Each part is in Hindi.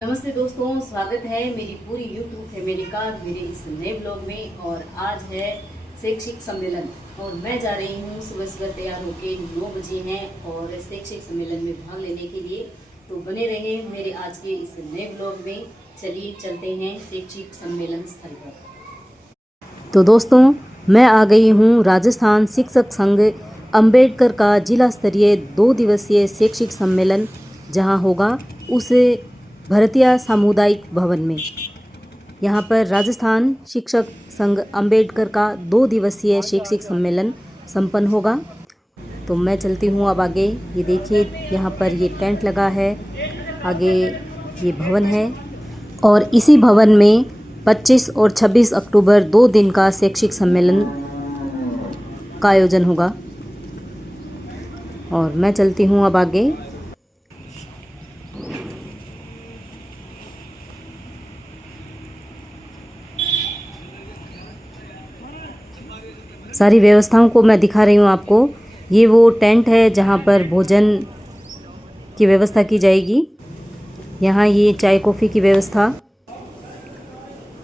नमस्ते दोस्तों, स्वागत है मेरी पूरी YouTube फैमिली का मेरे इस नए ब्लॉग में। और आज है शैक्षिक सम्मेलन और मैं जा रही हूँ सुबह सुबह तैयार होके 9 बजे हैं और शैक्षिक सम्मेलन में भाग लेने के लिए। तो बने रहे मेरे आज के इस नए ब्लॉग में। चलिए चलते हैं शैक्षिक सम्मेलन स्थल पर। तो दोस्तों, मैं आ गई हूँ राजस्थान शिक्षक संघ अम्बेडकर का जिला स्तरीय 2 दिवसीय शैक्षिक सम्मेलन जहाँ होगा उस भरतिया सामुदायिक भवन में। यहाँ पर राजस्थान शिक्षक संघ अम्बेडकर का 2 दिवसीय शैक्षिक सम्मेलन संपन्न होगा। तो मैं चलती हूँ अब आगे। ये देखिए, यहाँ पर ये टेंट लगा है, आगे ये भवन है और इसी भवन में 25 और 26 अक्टूबर 2 दिन का शैक्षिक सम्मेलन का आयोजन होगा। और मैं चलती हूँ अब आगे। सारी व्यवस्थाओं को मैं दिखा रही हूँ आपको। ये वो टेंट है जहाँ पर भोजन की व्यवस्था की जाएगी। यहाँ ये चाय कॉफ़ी की व्यवस्था,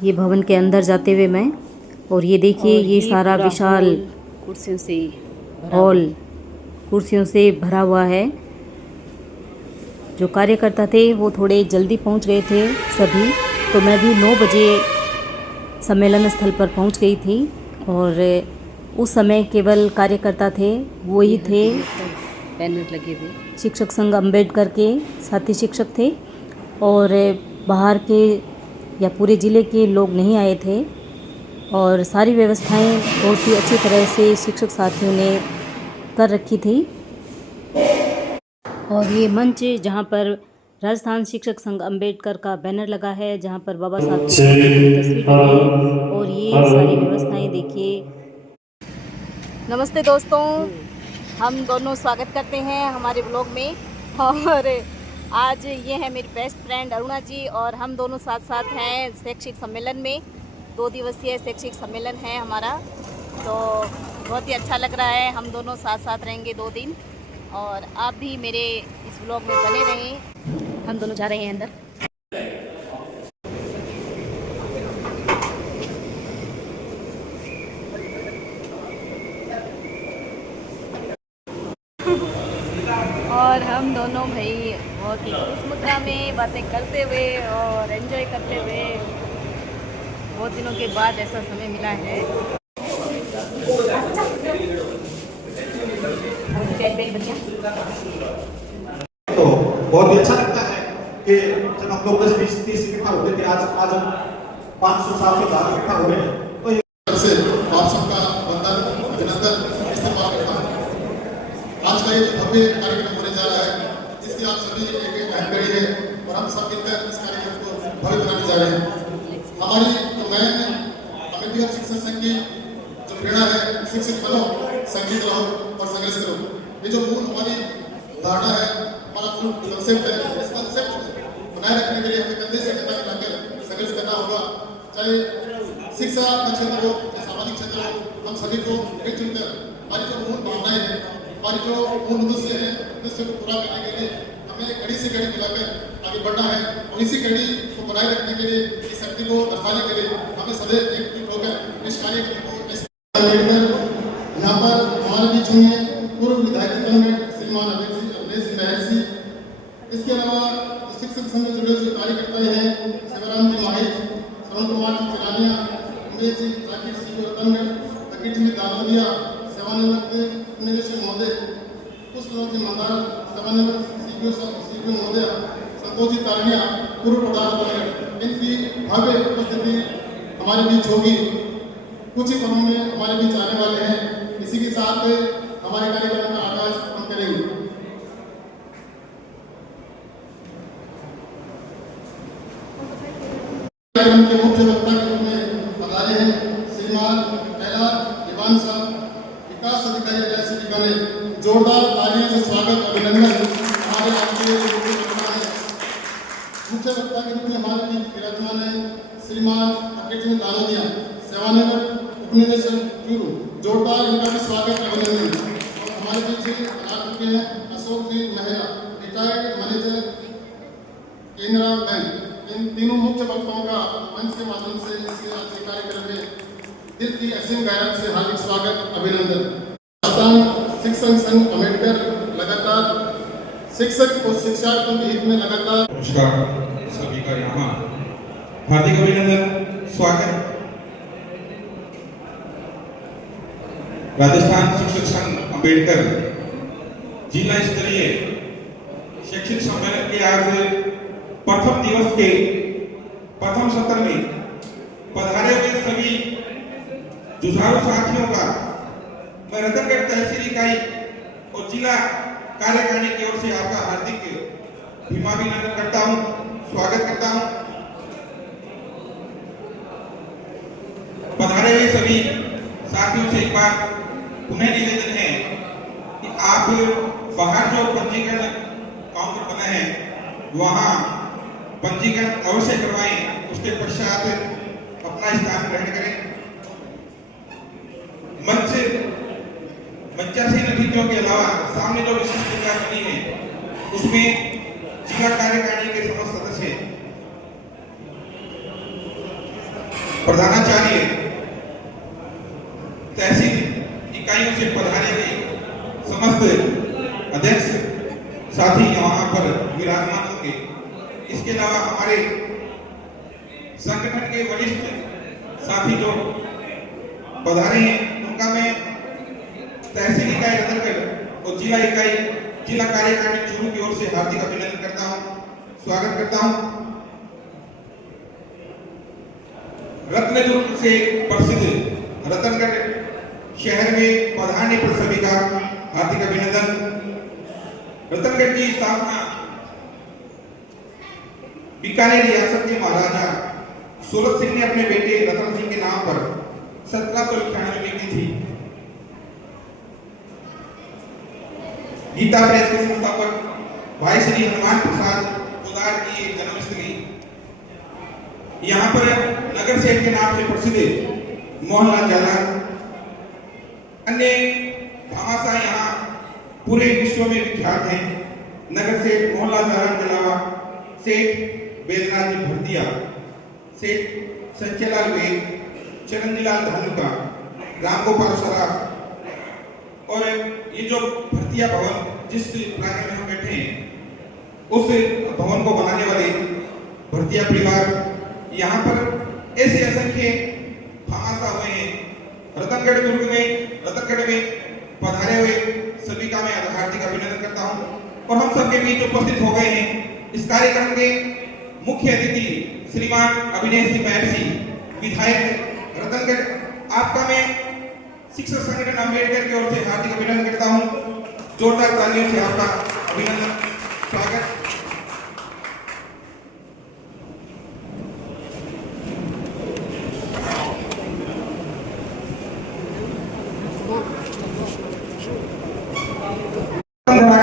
ये भवन के अंदर जाते हुए मैं। और ये देखिए, ये सारा विशाल कुर्सियों से हॉल कुर्सियों से भरा हुआ है। जो कार्यकर्ता थे वो थोड़े जल्दी पहुँच गए थे सभी, तो मैं भी 9 बजे सम्मेलन स्थल पर पहुँच गई थी। और उस समय केवल कार्यकर्ता थे, वो ही थे। बैनर लगे हुए शिक्षक संघ अम्बेडकर के साथी शिक्षक थे और बाहर के या पूरे ज़िले के लोग नहीं आए थे। और सारी व्यवस्थाएं बहुत ही अच्छी तरह से शिक्षक साथियों ने कर रखी थी। और ये मंच जहाँ पर राजस्थान शिक्षक संघ अम्बेडकर का बैनर लगा है, जहाँ पर बाबा साहब की तस्वीर लगी है। और ये सारी व्यवस्थाएं देखिए। नमस्ते दोस्तों, हम दोनों स्वागत करते हैं हमारे ब्लॉग में। और आज ये है मेरी बेस्ट फ्रेंड अरुणा जी और हम दोनों साथ साथ हैं शैक्षिक सम्मेलन में। 2 दिवसीय शैक्षिक सम्मेलन है हमारा, तो बहुत ही अच्छा लग रहा है। हम दोनों साथ साथ रहेंगे 2 दिन और आप भी मेरे इस ब्लॉग में बने रहें। हम दोनों जा रहे हैं अंदर। और हम दोनों भाई बहुत ही खुश मुद्रा में बातें करते हुए और एंजॉय करते हुए, बहुत दिनों के बाद ऐसा समय मिला है। तो बहुत ही अच्छा लगता है कि जब हम लोग 10-20-30 इकट्ठा होते थे, आज हम 500-700 इकट्ठा हो रहे हैं। तो ये आप सबका वंदन, अभिनंदन, इस्तेमाल करता हूँ। आज का ये भव्य कार्यक्रम होने जा रहा है, इसकी आप सभी एक अहम कड़ी है और हम सब मिलकर इस कार्यक्रम को भव्य बनाने जा रहे हैं। हमारी तो मैं अम्बेडकर शिक्षक संघ की जो प्रेरणा है, शिक्षित बनो, संगठित रहो और संघर्ष करो, ये जो मूल हमारी धारणा है, हमारा मूल कंसेप्ट है। इस कंसेप्ट को बनाए रखने के लिए हमें कंधे से कंधा मिलाकर संघर्ष करना होगा। चाहे शिक्षा का क्षेत्र हो, चाहे सामाजिक क्षेत्र हो, हम सभी को मिलजुल कर हमारी जो मूल भावनाएं हैं, हमारी जो मूल उद्देश्य है, उद्देश्य को पूरा करने के लिए हमें कड़ी से कड़ी मिलाकर आगे बढ़ना है। और इसी कड़ी को बनाए रखने के लिए, इस शक्ति को दर्शाने के लिए हमें सदैव एकजुट होकर इस कार्यक्रम को यहाँ पर हमारे बीच होंगे पूर्व विधायक श्रीमान अवधेश महर्षि। इसके अलावा शिक्षक संघ से जुड़े जो कार्यकर्ता हैं, शिवराम जी माहिर, श्रवण कुमार जी चिरानिया, उमेश जी राकेश जी रतनगढ़, तकीर जी दावदिया, सेवानिवृत्त निदेशक महोदय, पुष्पवंती मंदार, सेवानिवृत्त सीपीओ महोदय, संतोषी तारनिया, पूर्व प्रधान, इनकी भव्य उपस्थिति हमारे बीच होगी। कुछ ही पलों में हमारे बीच आने वाले हैं। इसी के साथ हमारे कार्यक्रम का आगाज हम करेंगे। कार्यक्रम के मुख्य वक्ता के रूप में पधारे हैं श्रीमान पहला दीवान साहब, विकास अधिकारी जैसे जी बने। जोरदार तालियों से स्वागत, अभिनंदन हमारे आपके मुख्य वक्ता के रूप में हमारे बीच विराजमान है श्रीमान अकेटनी दानोदिया, सेवानिवृत्त उपनिदेशक चूरू। जोरदार इनका भी स्वागत, अभिनंदन। और हमारे बीच आ चुके हैं Ashok ji Mehra, retired manager Canara bank. इन तीनों मुख्य वक्ताओं का मंच के माध्यम से इसके आज के कार्यक्रम में दिल की असीम गहराई से हार्दिक स्वागत, अभिनंदन। राजस्थान शिक्षक संघ अम्बेडकर लगातार शिक्षक और शिक्षार्थियों के हित में लगातार। नमस्कार सभी का यहाँ हार्दिक अभिनंदन, स्वागत। राजस्थान शिक्षक संघ अम्बेडकर जिला स्तरीय शैक्षिक सम्मेलन के आज प्रथम दिवस के प्रथम सत्र में पधारे हुए सभी जुझारू साथियों का मैं रतनगढ़ तहसील इकाई और जिला कार्यकारिणी की ओर से आपका हार्दिक भीमाभिनंदन करता हूं, स्वागत करता हूं। पधारे हुए सभी साथियों से एक बार पुनः निवेदन है कि आप बाहर जो पंजीकरण काउंटर बने हैं वहां पंजीकरण अवश्य करवाएं, उसके पश्चात अपना स्थान ग्रहण करें। मंचासीन अतिथियों के अलावा सामने जो विशिष्ट जगह बनी है उसमें जिला कार्यकारिणी के समस्त सदस्य, प्रधानाचार्य, तहसील इकाइयों से पधारे हुए समस्त अध्यक्ष साथी वहां पर विराजमान होंगे। इसके अलावा हमारे संगठन के वरिष्ठ साथी जो पधारे हैं उनका मैं तहसील इकाई रतनगढ़ और जिला कार्यकारिणी चूरू की ओर से हार्दिक अभिनंदन करता हूं, स्वागत करता हूं। रत्नदुर्ग से प्रसिद्ध रतनगढ़ शहर में पधारने पर सभी का हार्दिक अभिनंदन। रतनगढ़ की स्थापना बीकानेर रियासत के महाराजा सूरत सिंह ने अपने बेटे रतन सिंह के नाम पर 1791 में की थी। गीता प्रेस के संस्थापक भाई श्री हनुमान प्रसाद पोदार की जन्मस्थली, यहाँ पर नगर सेठ के नाम से प्रसिद्ध मोहनलाल जालान, अन्य भामाशाह यहाँ पूरे विश्व में विख्यात हैं। नगर सेठ मोहनलाल जालान के अलावा सेठ वेदनाथ जी भरतिया, सेठ संचयलाल वेद, चिरंजीलाल धानुका, रामगोपाल सराफ और ये जो भरतिया भवन जिस प्रांगण में हम बैठे हैं उस भवन को बनाने वाले भरतिया परिवार, यहाँ पर ऐसे असंख्य भामाशाह हुए हैं। रतनगढ़ दुर्ग में, रतनगढ़ में पधारे हुए सभी का मैं हार्दिक अभिनंदन करता हूँ और हम सबके बीच उपस्थित हो गए हैं। इस कार्यक्रम के मुख्य अतिथि श्रीमान अभिनय सिंह महर्षि, विधायक रतनगढ़, आपका मैं शिक्षक संगठन अम्बेडकर की ओर से हार्दिक अभिनंदन करता हूँ। जोरदार तालियों से आपका अभिनंदन, स्वागत।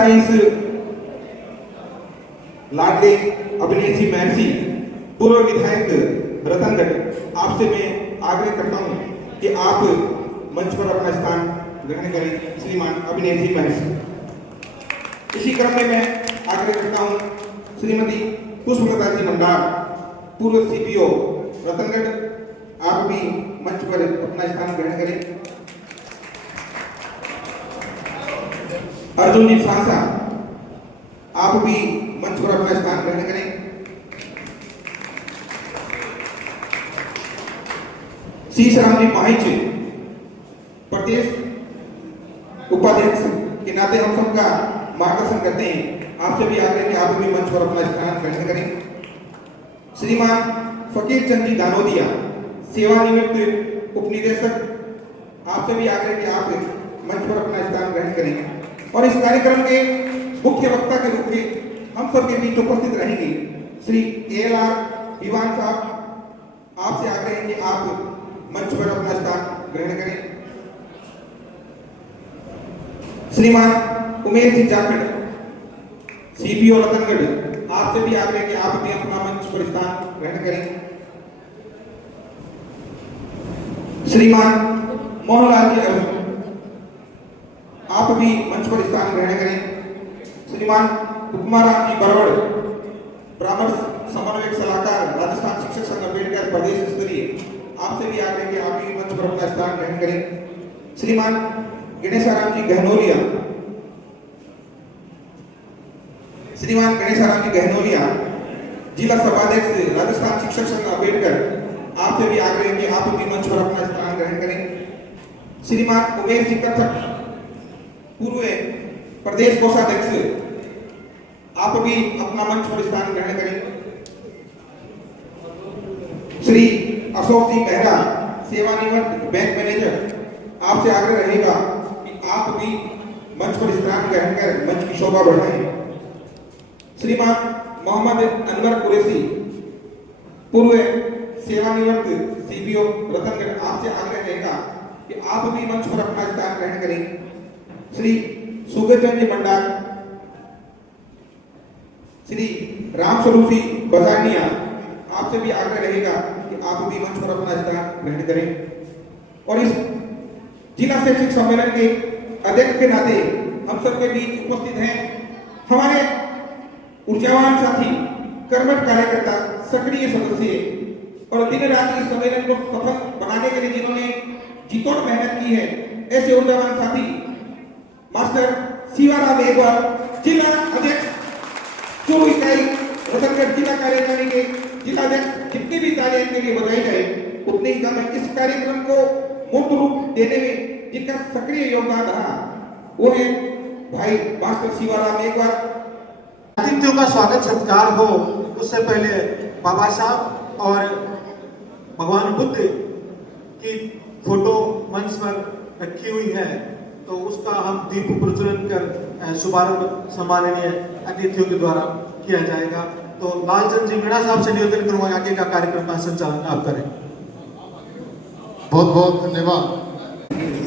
इस लाडले अभिनय सिंह महर्षि पूर्व विधायक रतनगढ़, आपसे मैं आग्रह करता हूं कि आप मंच पर अपना स्थान ग्रहण करें, श्रीमान अभिनय सिंह महर्षि। इसी क्रम में मैं आग्रह करता हूं श्रीमती पुष्पलता जी मंडार, पूर्व सीपीओ रतनगढ़, आप भी मंच पर अपना स्थान ग्रहण करें। अर्जुन जी फांसा, आप भी मंच पर अपना स्थान ग्रहण करें। सीसराम जी माहिच, प्रदेश उपाध्यक्ष के नाते हम सबका मार्गदर्शन करते हैं, आपसे भी आग्रह कि आप भी मंच पर अपना स्थान ग्रहण करें। श्रीमान फकीर चंद जी दानोदिया, सेवानिवृत्त उपनिदेशक, आपसे भी आग्रह कि आप मंच पर अपना स्थान ग्रहण करें। और इस कार्यक्रम के मुख्य वक्ता के रूप में हम सबके बीच उपस्थित रहेंगे श्री ALR दीवान साहब, आपसे आग्रह है कि आप मंच पर अपना स्थान ग्रहण करें। श्रीमान उमेश जी जाखड़, CPO रतनगढ़, आपसे भी आग्रह कि आप भी अपना मंच पर स्थान ग्रहण करें। श्रीमान मोहनलाल जी अर्जुन, आप भी मंच पर स्थान ग्रहण करें। श्रीमान हुक्माराम जी बरवड़, ब्राह्मण समन्वयक सलाहकार शिक्षक प्रदेश स्तरीय, आपसे भी आग्रह कि आप भी मंच पर अपना स्थान ग्रहण करें। श्रीमान गणेशाराम जी गहनोलिया, श्रीमान गणेशाराम जी गहनोलिया, जिला सभाध्यक्ष राजस्थान शिक्षक संघ अम्बेडकर, आपसे भी आग्रह कि आप भी मंच पर अपना स्थान ग्रहण करें। श्रीमान उमेश जी कथक, पूर्व प्रदेश कोषाध्यक्ष, आप भी अपना मंच पर स्थान ग्रहण करें। श्री अशोक जी गहरा, सेवानिवृत्त बैंक मैनेजर, आपसे आग्रह रहेगा कि आप भी मंच पर स्थान ग्रहण कर मंच की शोभा बढ़ाएं। श्रीमान मोहम्मद अनवर कुरैशी, पूर्व सेवानिवृत्त सीपीओ रतनगढ़, आपसे आग्रह रहेगा कि आप भी मंच पर अपना स्थान ग्रहण करें। श्री सुगतचंद जी मंडाल, श्री राम स्वरूप जी बजानिया, आपसे भी आग्रह रहेगा कि आप भी मंच पर अपना स्थान ग्रहण करें। और इस जिला शैक्षिक सम्मेलन के अध्यक्ष के नाते हम सबके बीच उपस्थित हैं हमारे ऊर्जावान साथी, कर्मठ कार्यकर्ता, सक्रिय सदस्य और दिन रात इस सम्मेलन को सफल बनाने के लिए जिन्होंने जीतोड़ मेहनत की है, ऐसे ऊर्जावान साथी मास्टर शिवाराम मेघवाल, जिला अध्यक्ष जो इकाई रतनगढ़ जिला कार्यकारिणी के जिला अध्यक्ष, जितनी भी तालियां इनके लिए बजाई जाए उतनी ही कम है। इस कार्यक्रम को मूर्त रूप देने में जिनका सक्रिय योगदान रहा वो है भाई मास्टर शिवाराम मेघवाल। अतिथियों का स्वागत सत्कार हो उससे पहले बाबा साहब और भगवान बुद्ध की फोटो मंच पर रखी हुई है, तो उसका हम दीप प्रज्वलन कर शुभारंभ सम्माननीय अतिथियों के द्वारा किया जाएगा। तो लालचंद जी मीणा साहब से निवेदन करूंगा आगे का कार्यक्रम का संचालन आप करें। बहुत बहुत धन्यवाद।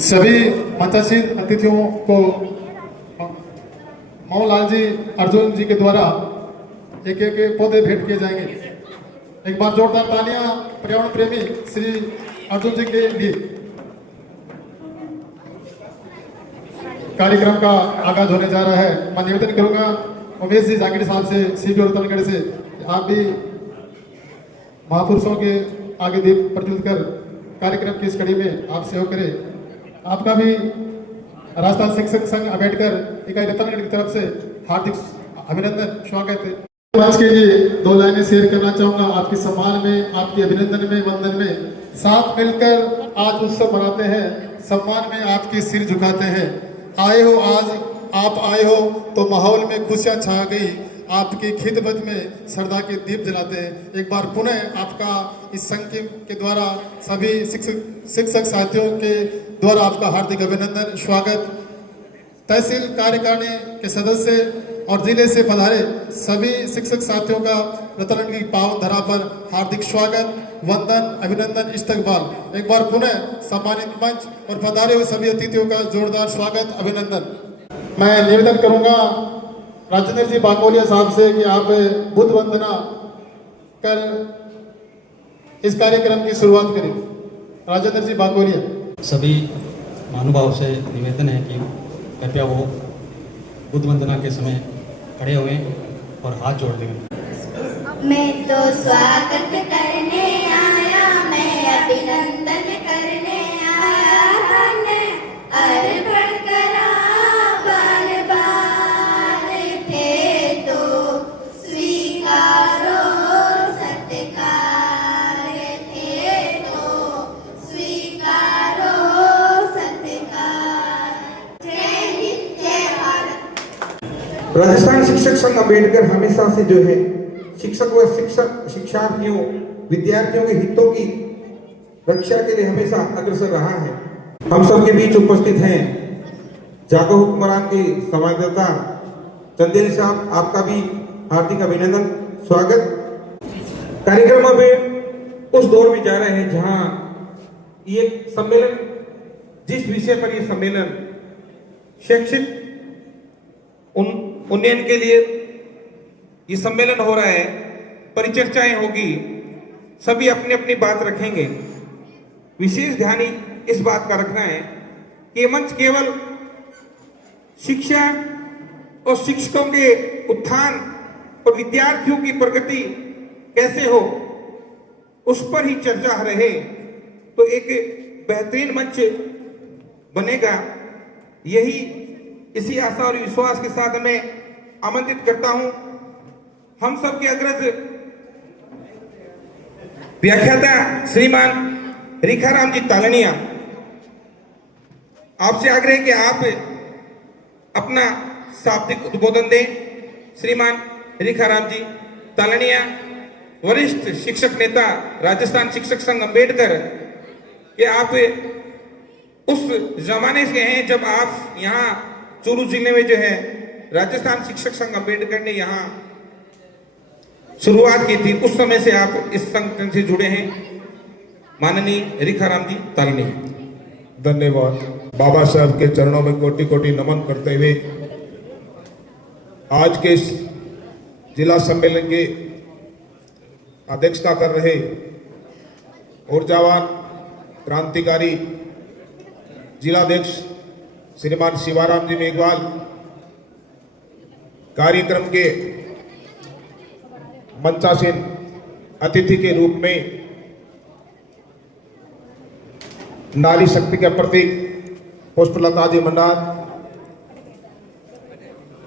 सभी मंचासीन अतिथियों को मोहनलाल जी अर्जुन जी के द्वारा एक एक पौधे भेंट किए जाएंगे। एक बार जोरदार तालियां पर्यावरण प्रेमी श्री अर्जुन जी के लिए। कार्यक्रम का आगाज होने जा रहा है। मैं निवेदन करूंगा उमेश जी जागीर साहब से, सीपीओ रतनगढ़ से, आप भी महापुरुषों के आगे दीप प्रज्वलित कर कार्यक्रम की इस कड़ी में आप सहयोग करें। आपका भी राजस्थान शिक्षक संघ अम्बेडकर इकाई रतनगढ़ की तरफ से हार्दिक अभिनंदन, स्वागत है। मंच के लिए दो लाइनें शेयर करना चाहूंगा आपके सम्मान में, आपके अभिनंदन में, वंदन में। साथ मिलकर आज उत्सव मनाते हैं, सम्मान में आपके सिर झुकाते हैं। आए हो, आज आप आए हो तो माहौल में खुशियां छा गई, आपकी खिदमत में श्रद्धा के दीप जलाते हैं। एक बार पुनः आपका इस संघ के द्वारा सभी शिक्षक साथियों के द्वारा आपका हार्दिक अभिनंदन, स्वागत। तहसील कार्यकारिणी के सदस्य और जिले से पधारे सभी शिक्षक साथियों का रतनगढ़ की पावन धरा पर हार्दिक स्वागत, वंदन, अभिनंदन, इस्तकबाल। एक बार पुनः सम्मानित मंच और पधारे हुए सभी अतिथियों का जोरदार स्वागत, अभिनंदन। मैं निवेदन करूंगा राजेंद्र जी बाकोलिया साहब से कि आप बुद्ध वंदना कर इस कार्यक्रम की शुरुआत करें। राजेंद्र जी बाकोलिया। सभी महानुभाव से निवेदन है कि कृपया वो बुद्ध वंदना के समय खड़े हुए और हाथ जोड़ दें। मैं तो स्वागत करने आया, मैं अभिनंदन करने आया, अर्पण करा बार बार, थे तो स्वीकारो सत्कार, थे तो स्वीकारो सत्कार। जय हिंद, जय भारत। राजस्थान शिक्षक संघ अम्बेडकर हमेशा से जो है शिक्षक व शिक्षार्थियों, विद्यार्थियों के हितों की रक्षा के लिए हमेशा अग्रसर रहा है। हम सबके बीच उपस्थित हैं जागो हुक्मरान के संवाददाता चंदेल साहब, आपका भी हार्दिक अभिनंदन, स्वागत। कार्यक्रम अब उस दौर में जा रहे हैं जहां ये सम्मेलन, जिस विषय पर ये सम्मेलन शैक्षिक उन्नयन के लिए ये सम्मेलन हो रहा है, परिचर्चाएं होगी, सभी अपनी अपनी बात रखेंगे। विशेष ध्यान इस बात का रखना है कि ये मंच केवल शिक्षा और शिक्षकों के उत्थान और विद्यार्थियों की प्रगति कैसे हो उस पर ही चर्चा रहे तो एक बेहतरीन मंच बनेगा। यही इसी आशा और विश्वास के साथ मैं आमंत्रित करता हूं हम सबके अग्रज व्याख्याता श्रीमान रेखाराम जी तालनिया। आपसे आग्रह कि आप अपना शाब्दिक उद्बोधन दें। श्रीमान रेखाराम जी तालनिया, वरिष्ठ शिक्षक नेता, राजस्थान शिक्षक संघ अम्बेडकर, कि आप उस जमाने से हैं जब आप यहाँ चूरू जिले में जो है राजस्थान शिक्षक संघ अम्बेडकर ने यहाँ शुरुआत की थी, उस समय से आप इस संगठन से जुड़े हैं। माननीय रेखाराम जी तालनिया। धन्यवाद। बाबा साहब के चरणों में कोटि कोटि नमन करते हुए आज के इस जिला सम्मेलन की अध्यक्षता कर रहे ऊर्जावान क्रांतिकारी जिलाध्यक्ष श्रीमान शिवाराम जी मेघवाल, कार्यक्रम के मंचासीन अतिथि के रूप में नारी शक्ति के प्रतीक पुष्पलता जी मंडार,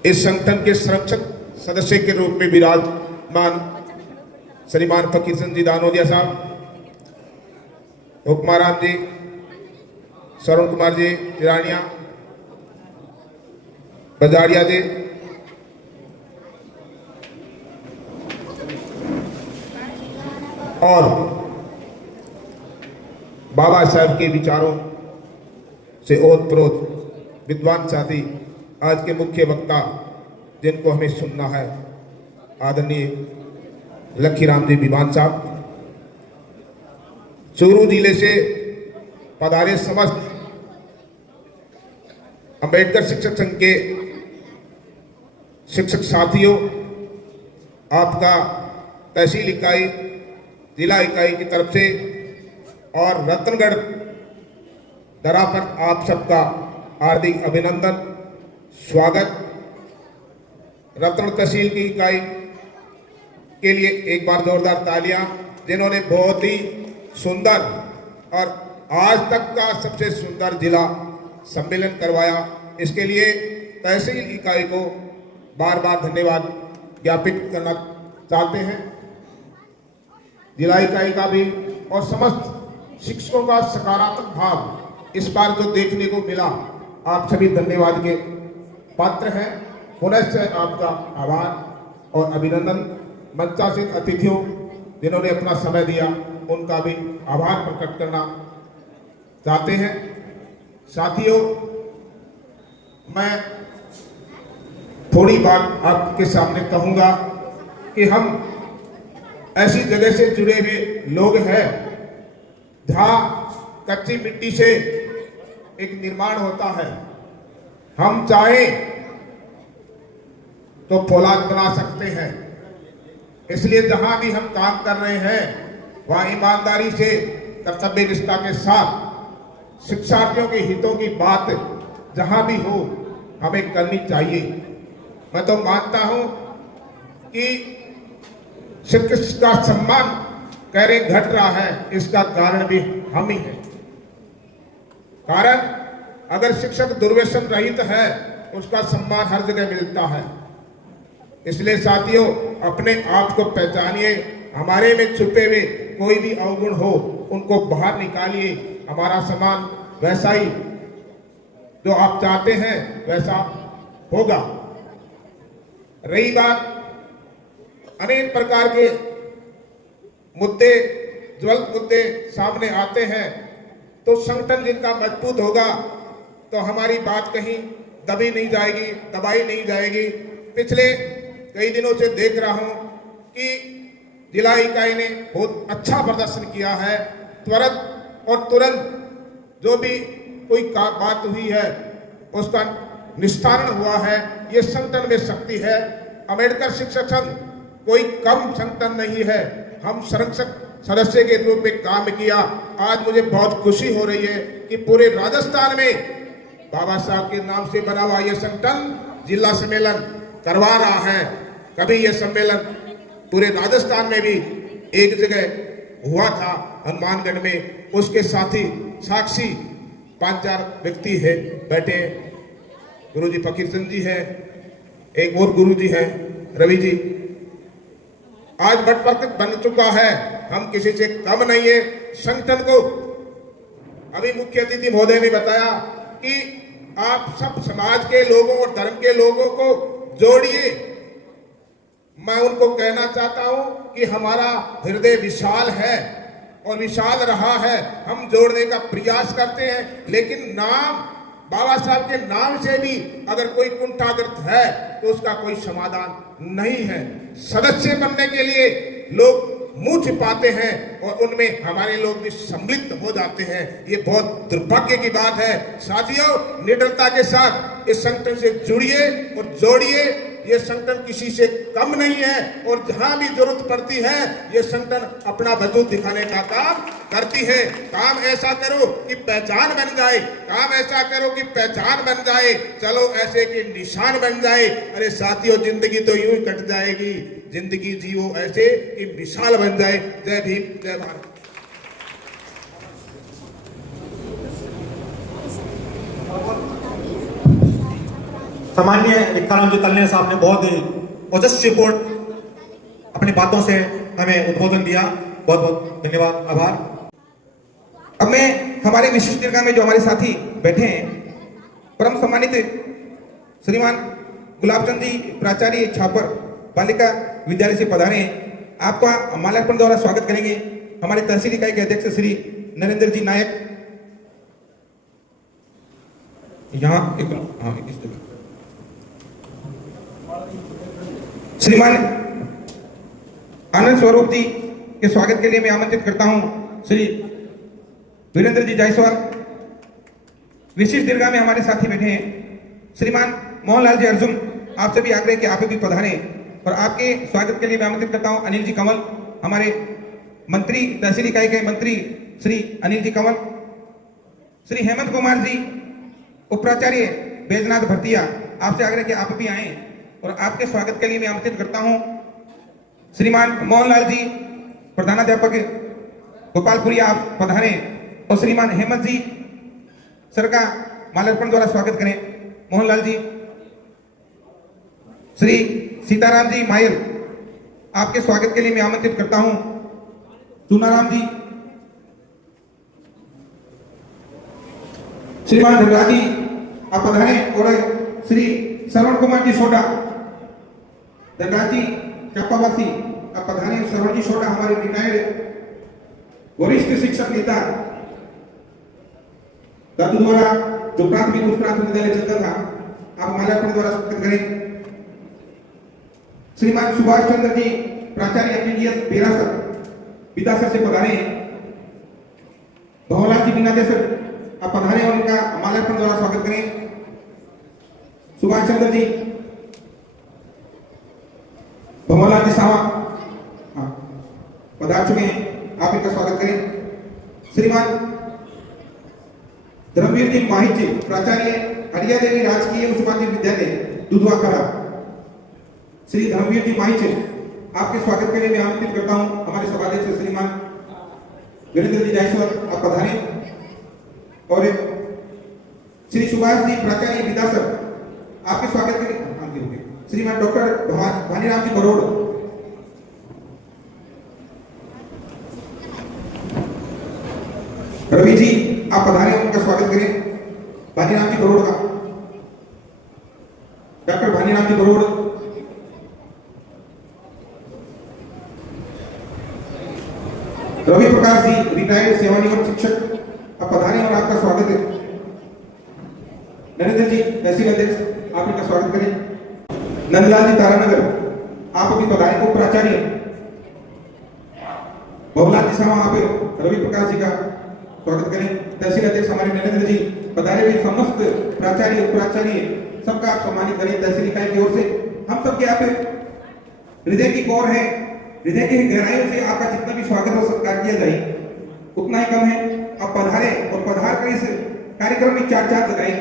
इस संगठन के संरक्षक सदस्य के रूप में विराजमान श्रीमान फकीर सिंह जी दानोदिया साहब, हुक्माराम जी, शरण कुमार जी रानिया, बजारिया जी, और बाबा साहब के विचारों से ओतप्रोत विद्वान साथी, आज के मुख्य वक्ता जिनको हमें सुनना है, आदरणीय लखीराम जी विमान साहब, चूरू जिले से पधारे समस्त अंबेडकर शिक्षक संघ के शिक्षक साथियों, आपका तहसील इकाई, जिला इकाई की तरफ से और रतनगढ़ दरा पर आप सबका हार्दिक अभिनंदन, स्वागत। रतन तहसील की इकाई के लिए एक बार जोरदार तालियां, जिन्होंने बहुत ही सुंदर और आज तक का सबसे सुंदर जिला सम्मेलन करवाया। इसके लिए तहसील इकाई को बार बार धन्यवाद ज्ञापित करना चाहते हैं। जिला इकाई का भी और समस्त शिक्षकों का सकारात्मक भाव इस बार जो देखने को मिला, आप सभी धन्यवाद के पात्र हैं। पुनः से आपका आभार और अभिनंदन। मंचासीन अतिथियों जिन्होंने अपना समय दिया, उनका भी आभार प्रकट करना चाहते हैं। साथियों, मैं थोड़ी बात आपके सामने कहूंगा कि हम ऐसी जगह से जुड़े हुए लोग हैं जहां कच्ची मिट्टी से एक निर्माण होता है। हम चाहें तो फौलाद बना सकते हैं। इसलिए जहां भी हम काम कर रहे हैं वहां ईमानदारी से, कर्तव्य निष्ठा के साथ शिक्षार्थियों के हितों की बात जहां भी हो हमें करनी चाहिए। मैं तो मानता हूं कि शिक्षक का सम्मान कह रहे घट रहा है, इसका कारण भी हम ही हैं। कारण अगर शिक्षक दुर्व्यसन रहित है, उसका सम्मान हर जगह मिलता है। इसलिए साथियों, अपने आप को पहचानिए। हमारे में छुपे हुए कोई भी अवगुण हो, उनको बाहर निकालिए। हमारा सम्मान वैसा ही जो आप चाहते हैं वैसा होगा। रही बात अनेक प्रकार के मुद्दे, ज्वलंत मुद्दे सामने आते हैं, तो संगठन जिनका मजबूत होगा तो हमारी बात कहीं दबी नहीं जाएगी, दबाई नहीं जाएगी। पिछले कई दिनों से देख रहा हूं कि जिला इकाई ने बहुत अच्छा प्रदर्शन किया है। त्वरित और तुरंत जो भी कोई बात हुई है उसका निस्तारण हुआ है। ये संगठन में शक्ति है। अम्बेडकर शिक्षक संघ कोई कम संगठन नहीं है। हम संरक्षक सदस्य के रूप में काम किया। आज मुझे बहुत खुशी हो रही है कि पूरे राजस्थान में बाबा साहब के नाम से बना हुआ यह संगठन जिला सम्मेलन करवा रहा है। कभी यह सम्मेलन पूरे राजस्थान में भी एक जगह हुआ था हनुमानगढ़ में, उसके साथी साक्षी 5-4 व्यक्ति है बैठे हैं। गुरुजी फकीर चंद जी है, एक और गुरुजी है रवि जी। आज बट वक्त बन चुका है, हम किसी से कम नहीं है। संगठन को अभी मुख्य अतिथि महोदय ने बताया कि आप सब समाज के लोगों और धर्म के लोगों को जोड़िए। मैं उनको कहना चाहता हूं कि हमारा हृदय विशाल है और विशाल रहा है, हम जोड़ने का प्रयास करते हैं, लेकिन नाम बाबा साहब के नाम से भी अगर कोई कुंठाग्रस्त है तो उसका कोई समाधान नहीं है। सदस्य बनने के लिए लोग मुंह छिपाते हैं और उनमें हमारे लोग भी सम्मिलित हो जाते हैं। ये बहुत दुर्भाग्य की बात है। साथियों, निडरता के साथ इस संगठन से जुड़िए और जोड़िए। ये संगठन किसी से कम नहीं है और जहां भी जरूरत पड़ती है ये संगठन अपना वजूद दिखाने का काम करती है। काम ऐसा करो कि पहचान बन जाए, काम ऐसा करो कि पहचान बन जाए, चलो ऐसे कि निशान बन जाए। अरे साथियों, जिंदगी तो यूं ही कट जाएगी, जिंदगी जियो ऐसे कि विशाल बन जाए। जय भीम, जय भारत। सामान्य लिखाराम जी तलने साहब ने बहुत ही ओजस्वीपूर्ण अपनी बातों से हमें उद्बोधन दिया। बहुत बहुत धन्यवाद, आभार। अब मैं हमारे विशिष्ट दीर्घा में जो हमारे साथी बैठे हैं, परम सम्मानित श्रीमान गुलाबचंद जी प्राचार्य छापर बालिका विद्यालय से पधारे हैं। आपका माल्यार्पण द्वारा स्वागत करेंगे हमारे तहसील इकाई के अध्यक्ष श्री नरेंद्र जी नायक। यहाँ इस जगह श्रीमान आनंद स्वरूप जी के स्वागत के लिए मैं आमंत्रित करता हूं श्री वीरेंद्र जी जायसवाल। विशिष्ट दीर्घा में हमारे साथी बैठे हैं श्रीमान मोहनलाल जी अर्जुन। आपसे भी आग्रह कि आप भी पधारें और आपके स्वागत के लिए मैं आमंत्रित करता हूं अनिल जी कंवल, हमारे मंत्री तहसील इकाई के मंत्री श्री अनिल जी कंवल। श्री हेमंत कुमार जी उपप्राचार्य बैजनाथ भरतिया, आपसे आग्रह कि आप भी आए और आपके स्वागत के लिए मैं आमंत्रित करता हूं श्रीमान मोहनलाल जी प्रधानाध्यापक गोपालपुरी, आप पधारें और श्रीमान हेमंत जी सर का माल्यार्पण द्वारा स्वागत करें। मोहनलाल जी। श्री सीताराम जी मायल, आपके स्वागत के लिए मैं आमंत्रित करता हूं चूनाराम जी। श्रीमान धनराज जी आप पधारें और श्री श्रवण कुमार जी सोडा, धनराज जी चप्पावासी आप पधारें। श्रवण जी सोडा हमारे रिटायर्ड वरिष्ठ शिक्षक नेता, दादू द्वारा जो प्राथमिक उच्च प्राथमिक विद्यालय चलता था, आप माल्यार्पण द्वारा स्वागत करें। श्रीमान सुभाष चंद्र जी प्राचार्य एमबीबीएस बेरासर विदासर से पधारे। भवलाल जी बिना सर आप पधारे और उनका माल्यार्पण द्वारा स्वागत करें। सुभाष चंद्र जी, भवलाल जी सावा पधार चुके हैं, आप इनका स्वागत करें। श्रीमान धर्मवीर जी माहित जी प्राचार्य हरिया देवी राजकीय उच्च माध्यमिक विद्यालय दुधवाखरा। श्री धर्मवीर जी माहित जी, आपके स्वागत के लिए मैं आमंत्रित करता हूं हमारे सभाध्यक्ष श्रीमान वीरेंद्र जी जायसवाल, आप पधारें। और श्री सुभाष जी प्राचार्य विदासर, आपके स्वागत के लिए श्रीमान डॉक्टर भानीराम जी बरोड़, रवि जी आप पधारे, उनका स्वागत करें। भानीराम जी बरोड़ का, डॉक्टर भानीराम जी बरोड़। रवि प्रकाश जी रिटायर्ड सेवानिवृत्त शिक्षक, आप पधारे और आपका स्वागत है। नरेंद्र जी तहसील अध्यक्ष, आप इनका स्वागत करें। नंदलाल जी तारानगर, आप अभी पधारे। को प्राचार्य भवलाल जी सामा, आप रवि प्रकाश जी का स्वागत करें। तहसील अध्यक्ष हमारे नरेंद्र जी पधारे हुए। समस्त प्राचार्य उप प्राचार्य सबका आप सम्मानित करें तहसील इकाई की ओर से। हम सबके आप हृदय की कोर है, हृदय की गहराइयों से आपका जितना भी स्वागत और सत्कार किया जाए उतना ही कम है। आप पधारे और पधार कर इस कार्यक्रम में चार चांद लगाए।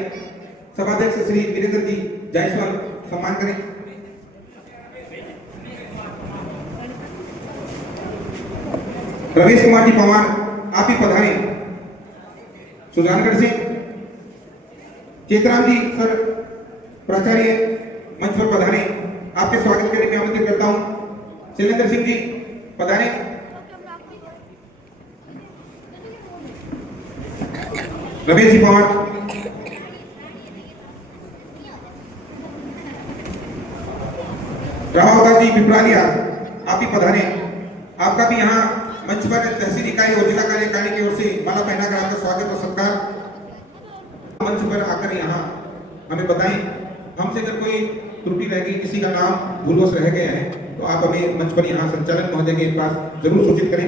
सभाध्यक्ष श्री वीरेंद्र जी जायसवाल सम्मान करें। रमेश कुमार जी पवार आप ही पधारे। सुजानगढ़ से चेतराम जी सर प्राचार्य मंच पर पधारे, आपके स्वागत के लिए मैं आमंत्रित करता हूं। शैलेंद्र सिंह जी पधारे। रमेश जी पवार, रामावतार जी पिपरालिया आप ही पधारे। आपका भी यहाँ मंच पर तहसील इकाई और जिला कार्यकारिणी की ओर से माला पहनाकर आपका स्वागत और सत्कार। मंच पर आकर यहाँ हमें बताएं, हमसे अगर कोई त्रुटि रह गई, किसी का नाम भूलवश रह गया है, तो आप हमें मंच पर यहाँ संचालक महोदय के पास जरूर सूचित करें।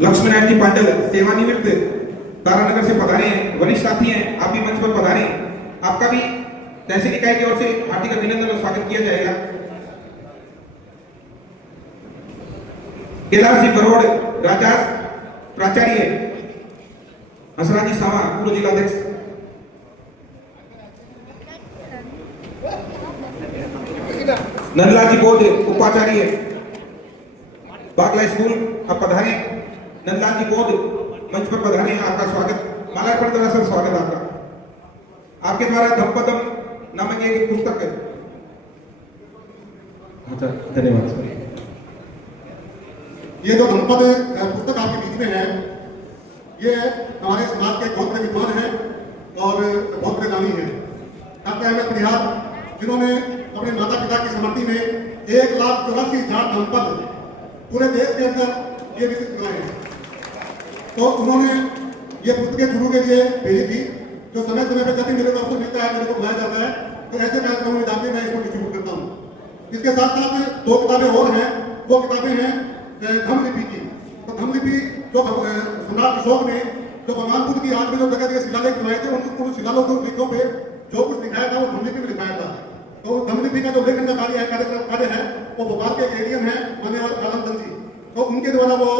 लक्ष्मीनारायण जी पांडल सेवानिवृत्त तारानगर से पधारे हैं, वरिष्ठ साथी हैं, आप भी मंच पर पधारे। आपका भी तहसील इकाई की ओर से हार्दिक अभिनंदन और स्वागत किया जाएगा। केदार सिंह बरोड़ राजास प्राचार्य, हंसराज जी सामा पूर्व जिलाध्यक्ष, नंदलाल जी बोध उपाचार्य बागला स्कूल आप पधारे। नंदलाल जी बोध मंच पर पधारे, आपका स्वागत। मालार्पण द्वारा सर स्वागत आपका। आपके द्वारा धम्पदम नामक एक पुस्तक है। अच्छा धन्यवाद सर। ये जो धम्पद पुस्तक आपके बीच में है, ये हमारे समाज के बहुत बड़े विद्वान हैं और बहुत बड़े दानी हैं। डॉक्टर अहमद परिहार, जिन्होंने अपने माता पिता की स्मृति में 1,84,000 धम्पद पूरे देश के अंदर ये विकसित हुए हैं। तो उन्होंने ये पुस्तकें शुरू के लिए भेजी थी, जो समय समय पर जब भी मेरे को अवसर मिलता है, मेरे को बुलाया जाता है, तो ऐसे कार्यक्रमों में जाके मैं इसको डिस्ट्रीब्यूट करता हूँ। इसके साथ साथ 2 किताबें और हैं, वो किताबें हैं धम्मलिपि की। तो धम्मलिपि जो सम्राट अशोक ने जो भगवान बुद्ध की याद में जो जगह जगह शिलालेख बनवाए थे, उन शिलालेखों पे जो कुछ लिखाया था वो धम्मलिपि में लिखाया था। तो धम्मलिपि का जो लेखन का कार्य है वो भोपाल के एडीएम है माननीय आलमचंद जी, तो उनके द्वारा वो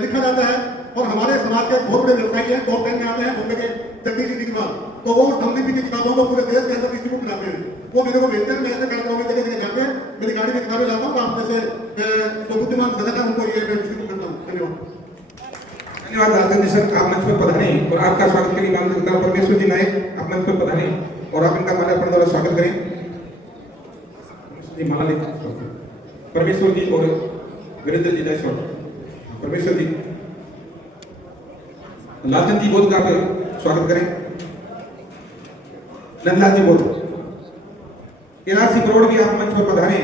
लिखा जाता है। और हमारे समाज के बहुत बड़े व्यवसायी हैं, टॉप 10 में आते हैं, बॉम्बे के जगदीश जी दिग्वाल, तो वो उस धम्मलिपि की किताबों को पूरे देश के अंदर डिस्ट्रीब्यूट कराते हैं। वो मेरे को भेजते हैं, मैं ऐसे कार्यक्रमों में जगह जगह जाके मेरी गाड़ी में किताबें लाता हूँ। आप जैसे जो बुद्धिमान सदस्य हैं उनको ये मैं डिस्ट्रीब्यूट करता हूँ। धन्यवाद। धन्यवाद राजेंद्र सर, आप मंच पर पधारे और आपका स्वागत के लिए नाम करता हूं। परमेश्वर जी नायक आप मंच पर पधारे और आप इनका माल्यार्पण द्वारा स्वागत करें। जी माला लेकर परमेश्वर जी और वीरेंद्र जी जायसवाल। परमेश्वर जी, लालचंद जी बोध का स्वागत करें। नंदलाल जी बोध। कैलाश सिंह बरोड़ भी आप मंच पर पधारे।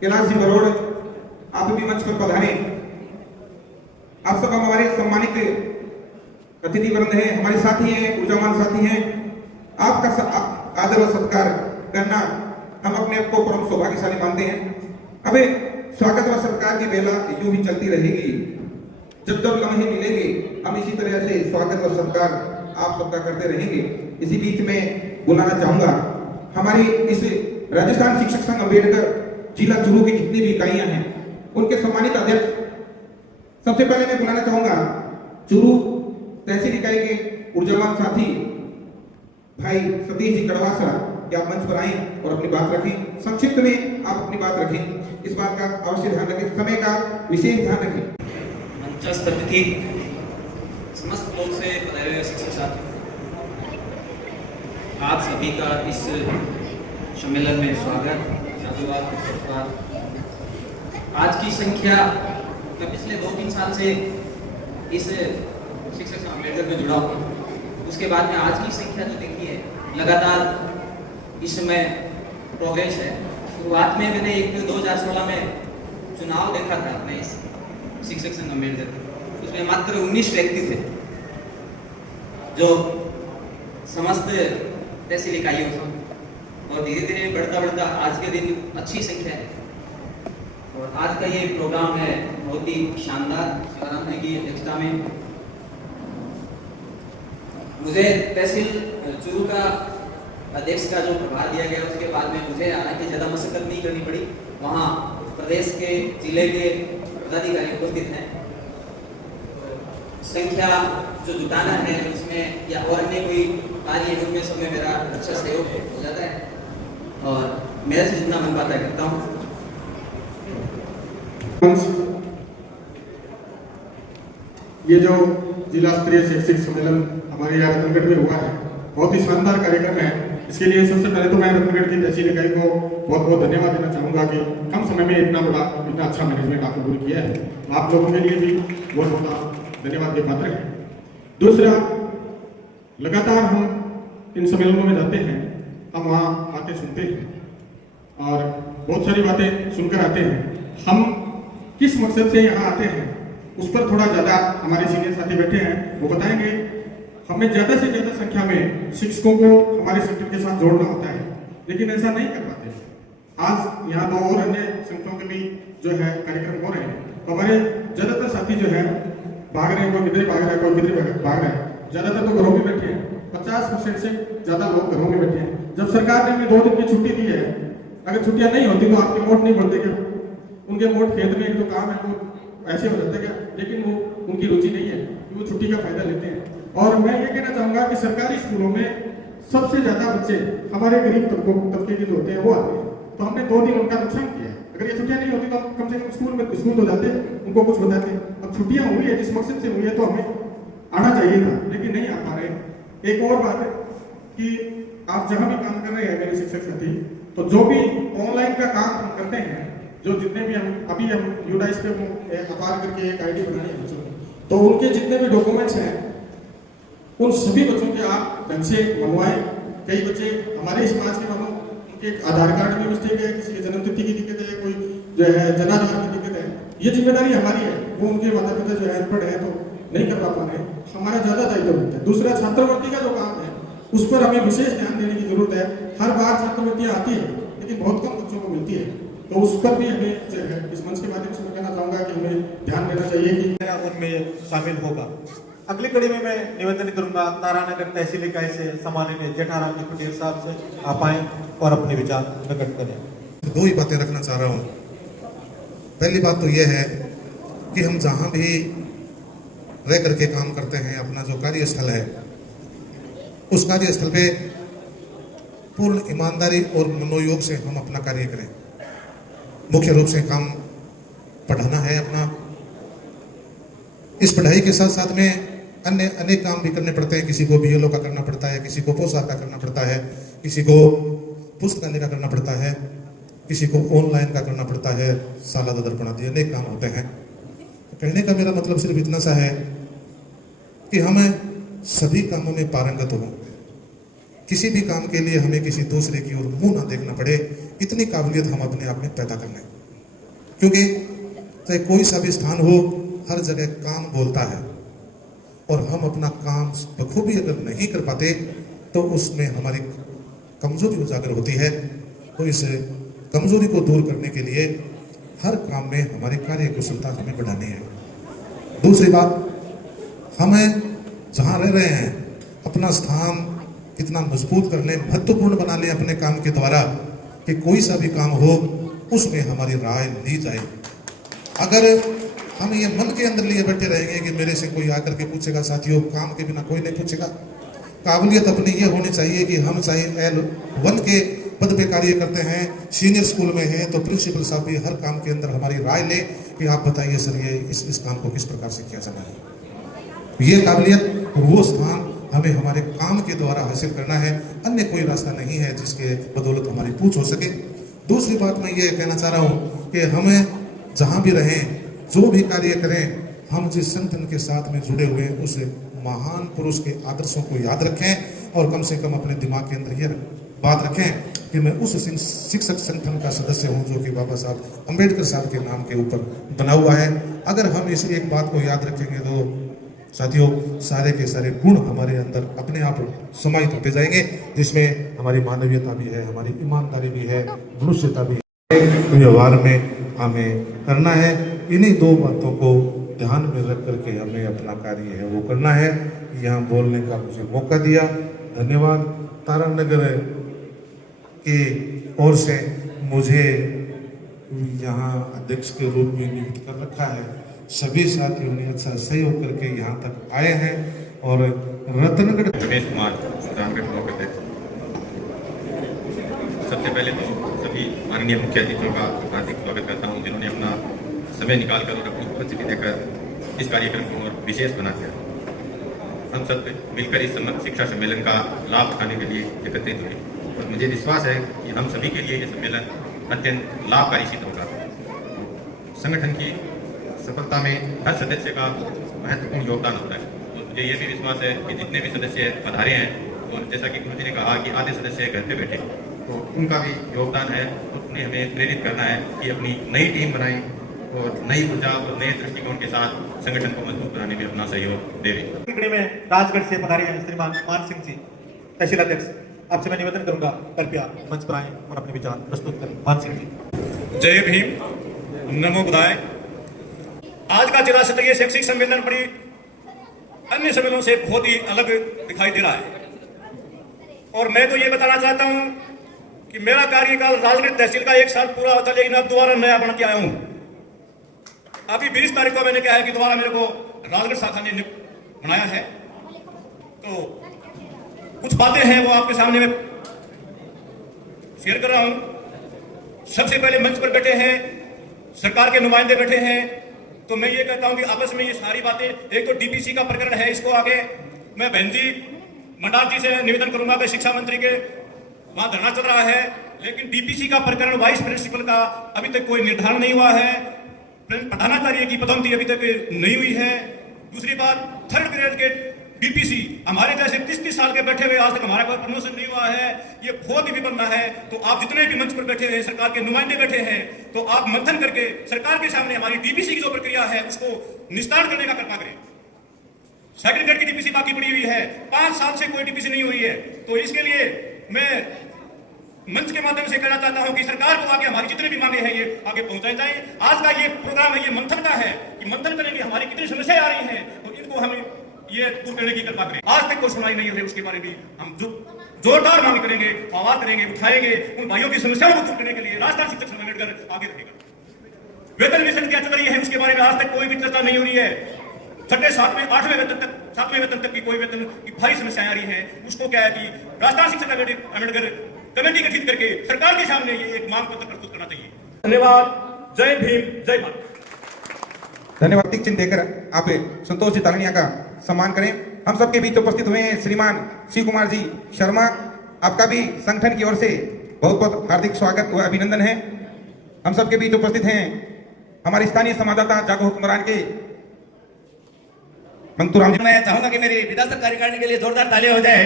कैलाश सिंह बरोड़ आप भी मंच पर पधारे। आप सब हमारे सम्मानित अतिथि वृंद हैं, हमारे साथी हैं, ऊर्जावान साथी हैं। आपका आदर और सत्कार करना हम अपने आप को परम सौभाग्यशाली मानते हैं। अबे स्वागत व सत्कार की बेला यूं ही चलती रहेगी। जब जब लम्हे मिलेंगे हम इसी तरह से स्वागत व सत्कार आप सबका करते रहेंगे। इसी बीच में बुलाना चाहूंगा हमारी इस राजस्थान शिक्षक संघ अम्बेडकर जिला चूरू की जितनी भी इकाइयां हैं उनके सम्मानित अध्यक्ष। सबसे पहले मैं बुलाना चाहूंगा चूरू तहसील इकाई के ऊर्जावान साथी भाई सतीश जी कड़वासा, कि आप मंच पर आए और अपनी बात रखें। संक्षिप्त में आप अपनी बात रखें, इस बात का अवश्य ध्यान रखें, समय का विशेष ध्यान रखें। मंचस्थ अतिथि, समस्त लोग से पधारे हुए शिक्षक साथी, आप सभी का इस सम्मेलन में स्वागत, साधुवाद, सत्कार। आज की संख्या, मैं पिछले 2-3 साल से इस शिक्षक संघ अम्बेडकर में जुड़ा हूँ। उसके बाद में आज की संख्या जो देखी है, लगातार इसमें प्रोग्रेस है। शुरुआत में मैंने 2016 में चुनाव देखा था अपने इस शिक्षक संघ अम्बेडकर, उसमें मात्र 19 व्यक्ति थे जो समस्त तहसील इकाइयों से, और धीरे धीरे बढ़ता बढ़ता आज के दिन अच्छी संख्या है। और आज का ये प्रोग्राम है बहुत ही शानदार, शिवराम जी की अध्यक्षता में। मुझे तहसील चूरू का अध्यक्ष का जो प्रभार दिया गया उसके बाद में मुझे हालांकि ज़्यादा मशक्कत नहीं करनी पड़ी। वहाँ प्रदेश के जिले के पदाधिकारी उपस्थित हैं, संख्या जो जुटाना है उसमें या और अन्य कोई कार्य है उनमें सब में मेरा अच्छा सहयोग हो जाता है और मेरे से जितना मन पाता करता हूँ। ये जो जिला स्तरीय शैक्षिक सम्मेलन हमारे यहाँ रतनगढ़ में हुआ है, बहुत ही शानदार कार्यक्रम है। इसके लिए सबसे पहले तो मैं रतनगढ़ की तहसील इकाई को बहुत बहुत धन्यवाद देना चाहूँगा कि कम समय में इतना अच्छा मैनेजमेंट आपने पूरी किया है। आप लोगों के लिए भी बहुत बहुत धन्यवाद के पात्र है। दूसरा, लगातार हम इन सम्मेलनों में जाते हैं, हम वहाँ बातें सुनते हैं और बहुत सारी बातें सुनकर आते हैं। हम किस मकसद से यहाँ आते हैं उस पर थोड़ा ज़्यादा हमारे सीनियर साथी बैठे हैं, वो बताएंगे। हमें ज़्यादा से ज़्यादा संख्या में शिक्षकों को हमारे सेक्टर के साथ जोड़ना होता है, लेकिन ऐसा नहीं कर पाते। आज यहाँ दो और अन्य संस्थाओं के भी जो है कार्यक्रम हो रहे हैं, तो हमारे ज़्यादातर साथी जो है भाग रहे हैं, कोई किधर भाग रहा है, कोई किधर भाग रहा है। ज़्यादातर तो घरों में बैठे हैं, 50% से ज़्यादा लोग घरों में बैठे हैं। जब सरकार ने हमें 2 दिन की छुट्टी दी है, अगर छुट्टियाँ नहीं होती तो आपके मोट नहीं बढ़ते क्या? उनके मोट खेत में जो काम है वो ऐसे हो जाता है क्या? लेकिन वो उनकी रुचि नहीं है कि वो छुट्टी का फायदा लेते हैं। और मैं ये कहना चाहूँगा कि सरकारी स्कूलों में सबसे ज़्यादा बच्चे हमारे गरीब तबके के जो होते हैं वो आते हैं, तो हमने 2 दिन उनका नुकसान किया है। अगर ये छुट्टियाँ नहीं होती तो हम कम से कम स्कूल तो जाते, उनको कुछ बताते। अब छुट्टियाँ हुई है, जिस मकसद से हुई है तो हमें आना चाहिए था, लेकिन नहीं आ पा रहे। एक और बात है कि आप जहाँ भी काम कर रहे हैं मेरे शिक्षक साथी, तो जो भी ऑनलाइन का काम हम करते हैं, जो जितने भी हम यूडाइस पे अपार करके एक आईडी बनाई है बच्चों की, तो उनके जितने भी डॉक्यूमेंट्स हैं उन सभी बच्चों के आप ढंग से मंगवाएं। कई बच्चे हमारे समाज के मानो उनके आधार कार्ड में मिस्टेक है, किसी की जन्मतिथि की दिक्कत है, कोई जो है जनाधार की दिक्कत है, ये जिम्मेदारी हमारी है। वो उनके माता पिता जो है अनपढ़ है तो नहीं कर पा रहे, हमारा ज़्यादा दायित्व होता है। दूसरा, छात्रवृत्ति का जो काम है उस पर हमें विशेष ध्यान देने की जरूरत है। हर बार छात्रवृत्तियाँ आती है लेकिन बहुत कम बच्चों को मिलती है, तो उस पर भी हमें जो है इस मंच के माध्यम से मैं कहना चाहूँगा कि हमें ध्यान देना चाहिए कि उनमें शामिल होगा। अगली कड़ी में मैं निवेदन करूंगा तारानगर तहसील इकाई से सम्माननीय जेठाराम जी पटेल साहब से आप आए और अपने विचार प्रकट करें। 2 ही बातें रखना चाह रहा हूँ। पहली बात तो यह है कि हम जहाँ भी रह करके काम करते हैं, अपना जो कार्यस्थल है उस कार्यस्थल पे पूर्ण ईमानदारी और मनोयोग से हम अपना कार्य करें। मुख्य रूप से काम पढ़ाना है अपना। इस पढ़ाई के साथ साथ में अन्य अनेक काम भी करने पड़ते हैं। किसी को बीएलओ का करना पड़ता है, किसी को पोशाक का करना पड़ता है, किसी को पुस्तकालय का करना पड़ता है, किसी को ऑनलाइन का करना पड़ता है, साला दर्पण आदि अनेक काम होते हैं। कहने का मेरा मतलब सिर्फ इतना सा है कि हमें सभी कामों में पारंगत हो, किसी भी काम के लिए हमें किसी दूसरे की ओर मुंह ना देखना पड़े, इतनी काबिलियत हम अपने आप में पैदा कर लें। क्योंकि चाहे कोई सा भी स्थान हो, हर जगह काम बोलता है और हम अपना काम बखूबी अगर नहीं कर पाते तो उसमें हमारी कमजोरी उजागर होती है। तो इस कमजोरी को दूर करने के लिए हर काम में हमारी कार्य कुशलता हमें बढ़ानी है। दूसरी बात, हमें जहाँ रह रहे हैं अपना स्थान कितना मजबूत कर लें, महत्वपूर्ण बना लें अपने काम के द्वारा, कि कोई सा भी काम हो उसमें हमारी राय ली जाए। अगर हम ये मन के अंदर लिए बैठे रहेंगे कि मेरे से कोई आकर के पूछेगा, साथियों काम के बिना कोई नहीं पूछेगा। काबिलियत अपनी ये होनी चाहिए कि हम चाहे L1 के पद पे कार्य करते हैं, सीनियर स्कूल में हैं, तो प्रिंसिपल साहब भी हर काम के अंदर हमारी राय ले कि आप बताइए सर ये इस काम को किस प्रकार से किया जाना है। ये काबिलियत और वो स्थान हमें हमारे काम के द्वारा हासिल करना है, अन्य कोई रास्ता नहीं है जिसके बदौलत हमारी पूछ हो सके। दूसरी बात मैं ये कहना चाह रहा हूँ कि हमें जहाँ भी रहें, जो भी कार्य करें, हम जिस संगठन के साथ में जुड़े हुए हैं उस महान पुरुष के आदर्शों को याद रखें और कम से कम अपने दिमाग के अंदर ये बात रखें कि मैं उस शिक्षक संगठन का सदस्य हूँ जो कि बाबा साहब अम्बेडकर साहब के नाम के ऊपर बना हुआ है। अगर हम इस एक बात को याद रखेंगे तो साथियों सारे के सारे गुण हमारे अंदर अपने आप समाहित होते जाएंगे, जिसमें हमारी मानवीयता भी है, हमारी ईमानदारी भी है, मनुष्यता भी है। व्यवहार में हमें करना है। इन्हीं 2 बातों को ध्यान में रख करके हमें अपना कार्य है वो करना है। यहाँ बोलने का मुझे मौका दिया, धन्यवाद। तारानगर की ओर से मुझे यहाँ अध्यक्ष के रूप में नियुक्त कर रखा है। सभी साथियों ने अच्छा सहयोग करके यहाँ तक आए हैं और रतनगढ़ रमेश कुमार तारानगढ़ ब्लॉक अध्यक्ष। सबसे पहले तो सभी माननीय मुख्य अतिथियों का हार्दिक स्वागत करता हूँ जिन्होंने अपना समय निकालकर और अपनी उपस्थिति देकर इस कार्यक्रम को और विशेष बना दिया। हम सब मिलकर इस शिक्षा सम्मेलन का लाभ उठाने के लिए एकत्रित हुए और मुझे विश्वास है कि हम सभी के लिए ये सम्मेलन अत्यंत लाभकारी सिद्ध होगा। संगठन की सफलता में हर सदस्य का महत्वपूर्ण योगदान होता है और मुझे ये भी विश्वास है कि जितने भी सदस्य पधारे हैं, और जैसा कि गुरु जी ने कहा कि आधे सदस्य घर पे बैठे, तो उनका भी योगदान है। तो उन्हें हमें प्रेरित करना है कि अपनी नई टीम बनाएं और नई ऊर्जा और नए दृष्टिकोण के साथ संगठन को मजबूत बनाने में अपना सहयोग दें। में राजगढ़ से पधारे हैं श्रीमान मान सिंह जी, तहसील अध्यक्ष। आपसे मैं निवेदन करूंगा, कृपया मंच पर आएं और अपने विचार प्रस्तुत करें। मान सिंह जी। जय भीम, नमो बुधाय। आज का जिला स्तरीय शैक्षिक सम्मेलन बड़ी अन्य सम्मेलनों से बहुत ही अलग दिखाई दे रहा है और मैं तो ये बताना चाहता हूं कि मेरा कार्यकाल राजगढ़ तहसील का 1 साल पूरा होता, लेकिन अब दोबारा नया बन के आया हूं। अभी 20 तारीख को मैंने कहा है कि दोबारा मेरे को राजगढ़ शाखा ने बनाया है, तो कुछ बातें हैं वो आपके सामने में शेयर कर रहा हूं। सबसे पहले मंच पर बैठे हैं सरकार के नुमाइंदे बैठे हैं, तो मैं ये कहता हूं कि आपस में ये सारी बातें, एक तो डीपीसी का प्रकरण है, इसको आगे मैं बहन जी मंडार जी से निवेदन करूंगा कि शिक्षा मंत्री के वहां धरना चल रहा है, लेकिन डीपीसी का प्रकरण वाइस प्रिंसिपल का अभी तक कोई निर्धारण नहीं हुआ है। प्रधानाचार्य की पदोन्नति अभी तक नहीं हुई है। दूसरी बात, 3rd ग्रेड के डीपीसी हमारे जैसे 30 साल के बैठे हुए, आज तक हमारा कोई प्रमोशन नहीं हुआ है। ये बहुत ही विपन्न है। तो आप जितने भी मंच पर बैठे हैं, सरकार के नुमाइंदे बैठे हैं, तो आप मंथन करके सरकार के सामने हमारी डीपीसी की जो प्रक्रिया है उसको निस्तारण करने का कृपा करें। 2nd ग्रेड की डीपीसी बाकी पड़ी हुई है, 5 साल से कोई डीपीसी नहीं हुई है। तो इसके लिए मैं मंच के माध्यम से कहना चाहता हूं कि सरकार को आगे हमारी जितने भी मांगे हैं ये आगे पहुंचाई जाए। आज का ये प्रोग्राम है, ये मंथन का है कि मंथन करेंगे हमारी कितनी समस्याएं आ रही हैं और इनको हम ये दूर करने की कृपा करें। आज तक कोई सुनाई नहीं हुई, उसके बारे में हम जोरदार मांग करेंगे, आवाज करेंगे, उठाएंगे। उन भाइयों की समस्याओं को दूर करने के लिए राजस्थान शिक्षक संगठन आगे रहेगा। वेतन मिशन क्या चल रही है उसके बारे में आज तक कोई भी चर्चा नहीं हो रही है। 6ठे 7वें 8वें वेतन तक 7वें वेतन तक की कोई वेतन की भारी समस्याएं आ रही है। उसको क्या है कि राजस्थान शिक्षक अम्बेडकर कमेटी गठित करके सरकार के सामने ये एक मांग पत्र प्रस्तुत करना चाहिए। धन्यवाद। जय भीम, जय भारत। धन्यवाद। प्रतीक चिन्ह देकर आप संतोष जी तालनिया का सम्मान करें। हम सबके बीच उपस्थित हुए हैं श्रीमान शिव कुमार जी शर्मा, आपका भी संगठन की ओर से बहुत बहुत हार्दिक स्वागत व अभिनंदन है। हम सबके बीच उपस्थित हैं हमारे स्थानीय संवाददाता जागो हुक्मरान के मंतूराम जी। मैं चाहूंगा कि मेरी विधानसभा कार्यकारिणी के लिए जोरदार तालियां हो जाए।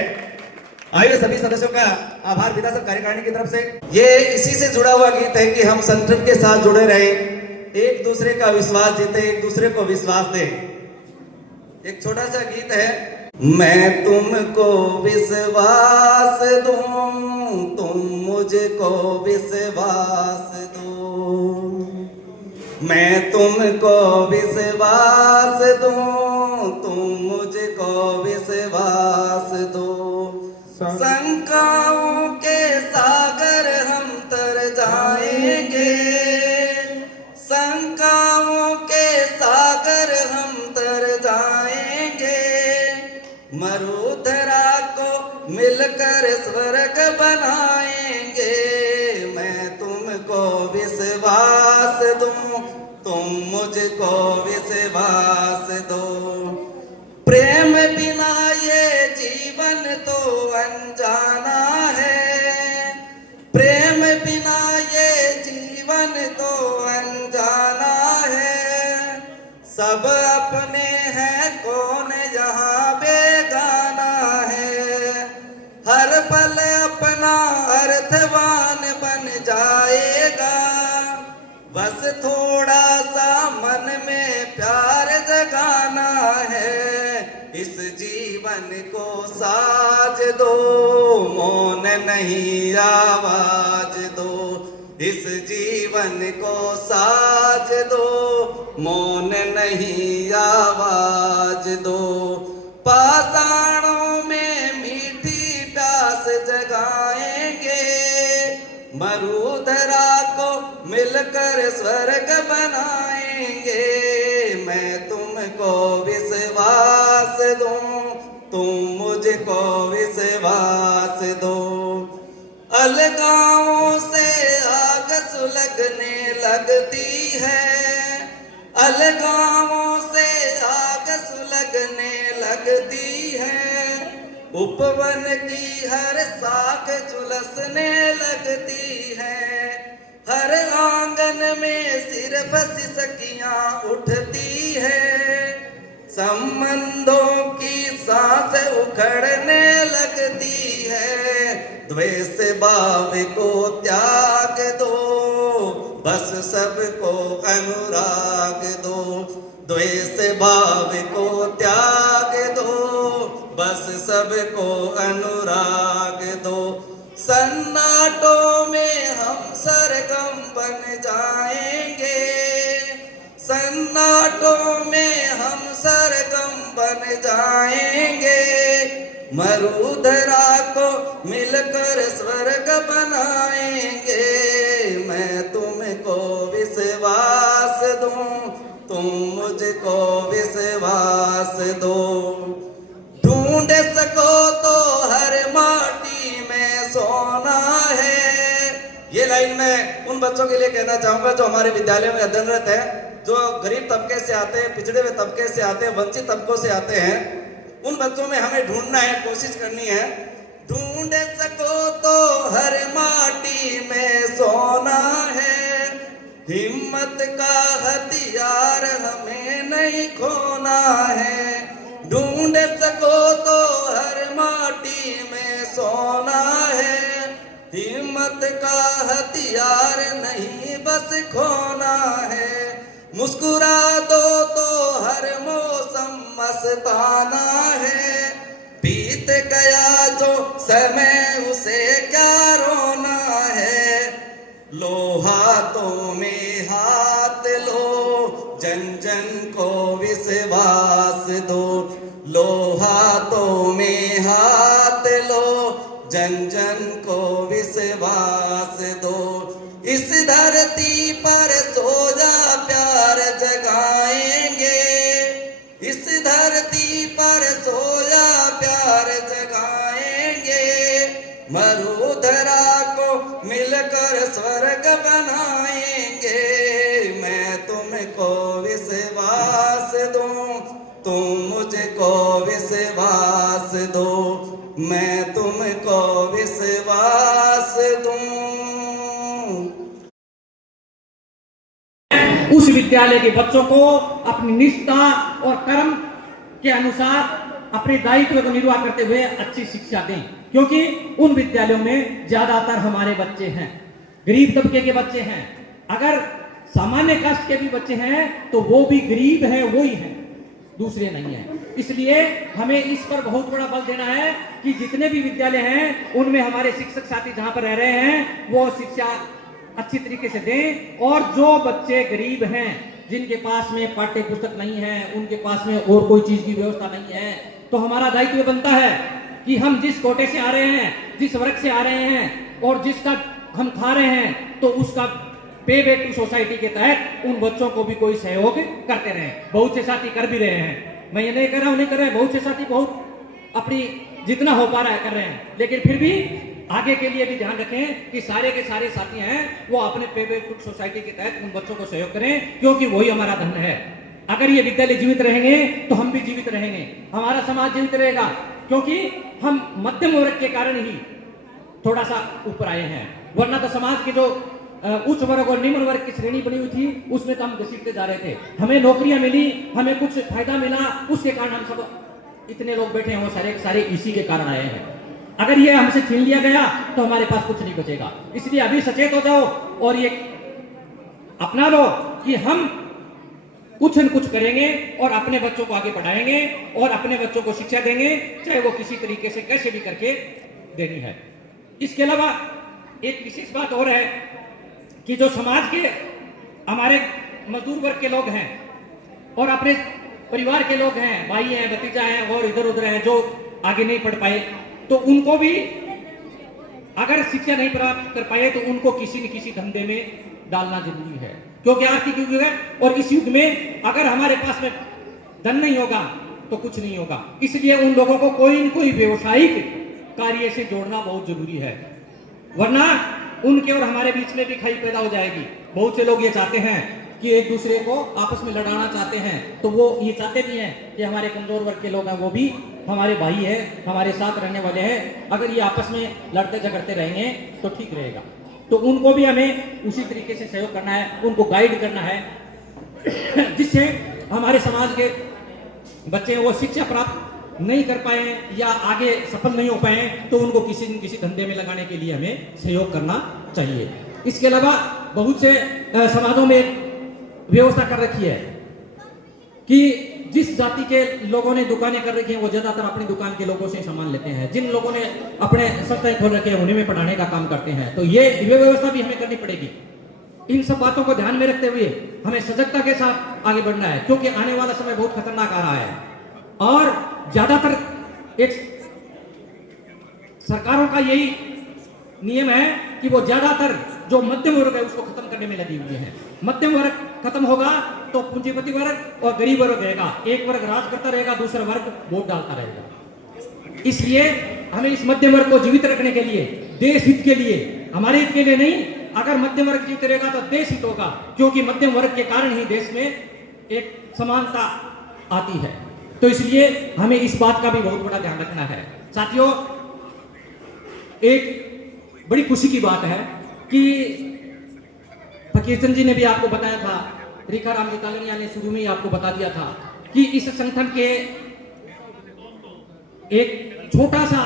आइए सभी सदस्यों का आभार विधानसभा कार्यकारिणी की तरफ से। ये इसी से जुड़ा हुआ गीत है कि हम संगठन के साथ जुड़े रहे, एक दूसरे का विश्वास जीते, एक दूसरे को विश्वास दे। एक छोटा सा गीत है। मैं तुमको विश्वास दूं, तुम मुझको विश्वास दो। मैं तुमको विश्वास दूं, तुम मुझको विश्वास दो। शंकाओं के सागर हम तर जाएंगे, शंकाओं के सागर हम तर जाएंगे। मरुधरा को मिलकर स्वर्ग बनाएंगे। मैं तुमको विश्वास दूं, तुम मुझको विश्वास दो। प्रेम बिना ये जीवन तो अनजाना है, प्रेम बिना ये जीवन तो अनजाना है। सब अपने हैं, कौन यहाँ बेगाना है। हर पल अपना अर्थवान बन जाएगा, बस थोड़ा सा मन में प्यार जगाना है। इस जीवन को साज दो, मौन नहीं आवाज दो। इस जीवन को साज दो, मौन नहीं आवाज दो। पाषाणों में मीठी प्यास जगाएंगे, मरुधरा को मिलकर स्वर्ग बनाएंगे। मैं तुमको विश्वास दूं, तुम मुझको विश्वास दो। अलगाओं से आग सुलगने लगती है, अलगावों से आग सुलगने लगती है, उपवन की हर शाख झुलसने लगती है, हर आंगन में सिर्फ सिसकियां उठती है, संबंधों की सांस उखड़ने लगती है, द्वेष भाव को त्याग दो, बस सबको अनुराग दो, द्वेष भाव को त्याग दो, बस सबको अनुराग दो, सन्नाटों में हम सरगम बन जाएंगे, सन्नाटों में हम सरगम बन जाएंगे, मरुधरा को मिलकर स्वर्ग बनाएंगे, मैं तुमको विश्वास दूं, तुम मुझको विश्वास दो, ढूंढ सको तो हर माटी में सोना है। ये लाइन मैं उन बच्चों के लिए कहना चाहूंगा जो हमारे विद्यालय में अध्ययनरत है, जो गरीब तबके से आते हैं, पिछड़े हुए तबके से आते हैं, वंचित तबकों से आते हैं, उन बच्चों में हमें ढूंढना है, कोशिश करनी है। ढूंढ सको तो हर माटी में सोना है, हिम्मत का हथियार हमें नहीं खोना है, ढूंढ सको तो हर माटी में सोना है, हिम्मत का हथियार नहीं बस खोना है, मुस्कुरा दो तो हर मौसम मस्ताना है, बीत गया जो समय उसे क्या रोना है, लो हाथों में हाथ लो, जन जन को विश्वास दो, लो हाथों में हाथ लो, जन जन को विश्वास दो, इस धरती पर सो जा प्यार जगाएंगे, इस धरती पर सो जा प्यार जगाएंगे, मरुधरा को मिलकर स्वर्ग बनाएंगे, मैं तुमको विश्वास दूं, तुम मुझको विश्वास दो, मैं तुमको विश्वास दूं। उस विद्यालय के बच्चों को अपनी निष्ठा और कर्म के अनुसार अपने दायित्व को निर्वाह करते हुए अच्छी शिक्षा दें, क्योंकि उन विद्यालयों में ज्यादातर हमारे बच्चे हैं, गरीब तबके के बच्चे हैं। अगर सामान्य कास्ट के भी बच्चे हैं तो वो भी गरीब हैं, वो ही हैं, दूसरे नहीं हैं। इसलिए हमें इस पर बहुत बड़ा बल देना है कि जितने भी विद्यालय हैं उनमें हमारे शिक्षक साथी जहां पर रह रहे हैं वो शिक्षा अच्छी तरीके से दें, और जो बच्चे गरीब हैं, जिनके पास में पाठ्य पुस्तक नहीं है, उनके पास में और कोई चीज की व्यवस्था नहीं है, तो हमारा दायित्व बनता है कि हम जिस कोटे से आ रहे हैं, जिस वर्ग से आ रहे हैं और जिसका हम खा रहे हैं, तो उसका पे बैक टू सोसाइटी के तहत उन बच्चों को भी कोई सहयोग करते रहे। बहुत से साथी कर भी रहे हैं, मैं ये नहीं कर रहा हूं नहीं कर रहे हैं, बहुत से साथी बहुत अपनी जितना हो पा रहा है कर रहे हैं, लेकिन फिर भी आगे के लिए भी ध्यान रखें कि सारे के सारे साथी हैं वो अपने पे बैक टू सोसाइटी के तहत उन बच्चों को सहयोग करें, क्योंकि वही हमारा धन है। अगर ये विद्यालय जीवित रहेंगे तो हम भी जीवित रहेंगे, हमारा समाज जीवित रहेगा, क्योंकि हम मध्यम वर्ग के कारण ही थोड़ा सा ऊपर आए हैं, वरना तो समाज के जो उच्च वर्ग और निम्न वर्ग की श्रेणी बनी हुई थी उसमें तो हम घसीटते जा रहे थे। हमें नौकरियां मिली, हमें कुछ फायदा मिला, उसके कारण हम सब इतने लोग बैठे हैं, वो सारे के सारे इसी के कारण आए हैं। अगर ये हमसे छीन लिया गया तो हमारे पास कुछ नहीं बचेगा। इसलिए अभी सचेत हो जाओ और ये अपना लो कि हम कुछ न कुछ करेंगे और अपने बच्चों को आगे बढ़ाएंगे और अपने बच्चों को शिक्षा देंगे, चाहे वो किसी तरीके से कैसे भी करके देनी है। इसके अलावा एक विशेष बात और है कि जो समाज के हमारे मजदूर वर्ग के लोग हैं और अपने परिवार के लोग हैं, भाई हैं, भतीजा हैं और इधर उधर हैं, जो आगे नहीं पढ़ पाए, तो उनको भी अगर शिक्षा नहीं प्राप्त कर पाए तो उनको किसी न किसी धंधे में डालना जरूरी है, क्योंकि आर्थिक युग है और इस युग में अगर हमारे पास में धन नहीं होगा तो कुछ नहीं होगा। इसलिए उन लोगों को कोई न कोई व्यवसायिक कार्य से जोड़ना बहुत जरूरी है, वरना उनके और हमारे बीच में भी खाई पैदा हो जाएगी। बहुत से लोग ये चाहते हैं कि एक दूसरे को आपस में लड़ाना चाहते हैं, तो वो ये चाहते भी हैं कि हमारे कमजोर वर्ग के लोग हैं वो भी हमारे भाई है, हमारे साथ रहने वाले हैं। अगर ये आपस में लड़ते झगड़ते रहेंगे तो ठीक रहेगा। तो उनको भी हमें उसी तरीके से सहयोग करना है, उनको गाइड करना है, जिससे हमारे समाज के बच्चे वो शिक्षा प्राप्त नहीं कर पाए या आगे सफल नहीं हो पाए तो उनको किसी न किसी धंधे में लगाने के लिए हमें सहयोग करना चाहिए। इसके अलावा बहुत से समाजों में व्यवस्था कर रखी है कि जिस जाति के लोगों ने दुकानें कर रखी हैं वो ज्यादातर अपनी दुकान के लोगों से सामान लेते हैं, जिन लोगों ने अपने संस्थाएं खोल रखे हैं उन्हीं में पढ़ाने का काम करते हैं। तो ये व्यवस्था भी हमें करनी पड़ेगी। इन सब बातों को ध्यान में रखते हुए हमें सजगता के साथ आगे बढ़ना है, क्योंकि आने वाला समय बहुत खतरनाक आ रहा है और ज्यादातर एक सरकारों का यही नियम है कि वो ज्यादातर जो मध्यम वर्ग है उसको खत्म करने में लगी हुई है। मध्यम वर्ग खत्म होगा तो पूंजीपति वर्ग और गरीब वर्ग रहेगा, एक वर्ग राज करता रहेगा, दूसरा वर्ग वोट डालता रहेगा। इसलिए हमें इस मध्यम वर्ग को जीवित रखने के लिए, देश हित के लिए, हमारे हित के लिए नहीं, अगर मध्यम वर्ग जीवित रहेगा तो देश हित होगा, क्योंकि मध्यम वर्ग के कारण ही देश में एक समानता आती है। तो इसलिए हमें इस बात का भी बहुत बड़ा ध्यान रखना है। साथियों, एक बड़ी खुशी की बात है कि फकीर चंद जी ने भी आपको बताया था, रेखा राम जी तालनिया ने शुरू में ही आपको बता दिया था कि इस संगठन के एक छोटा सा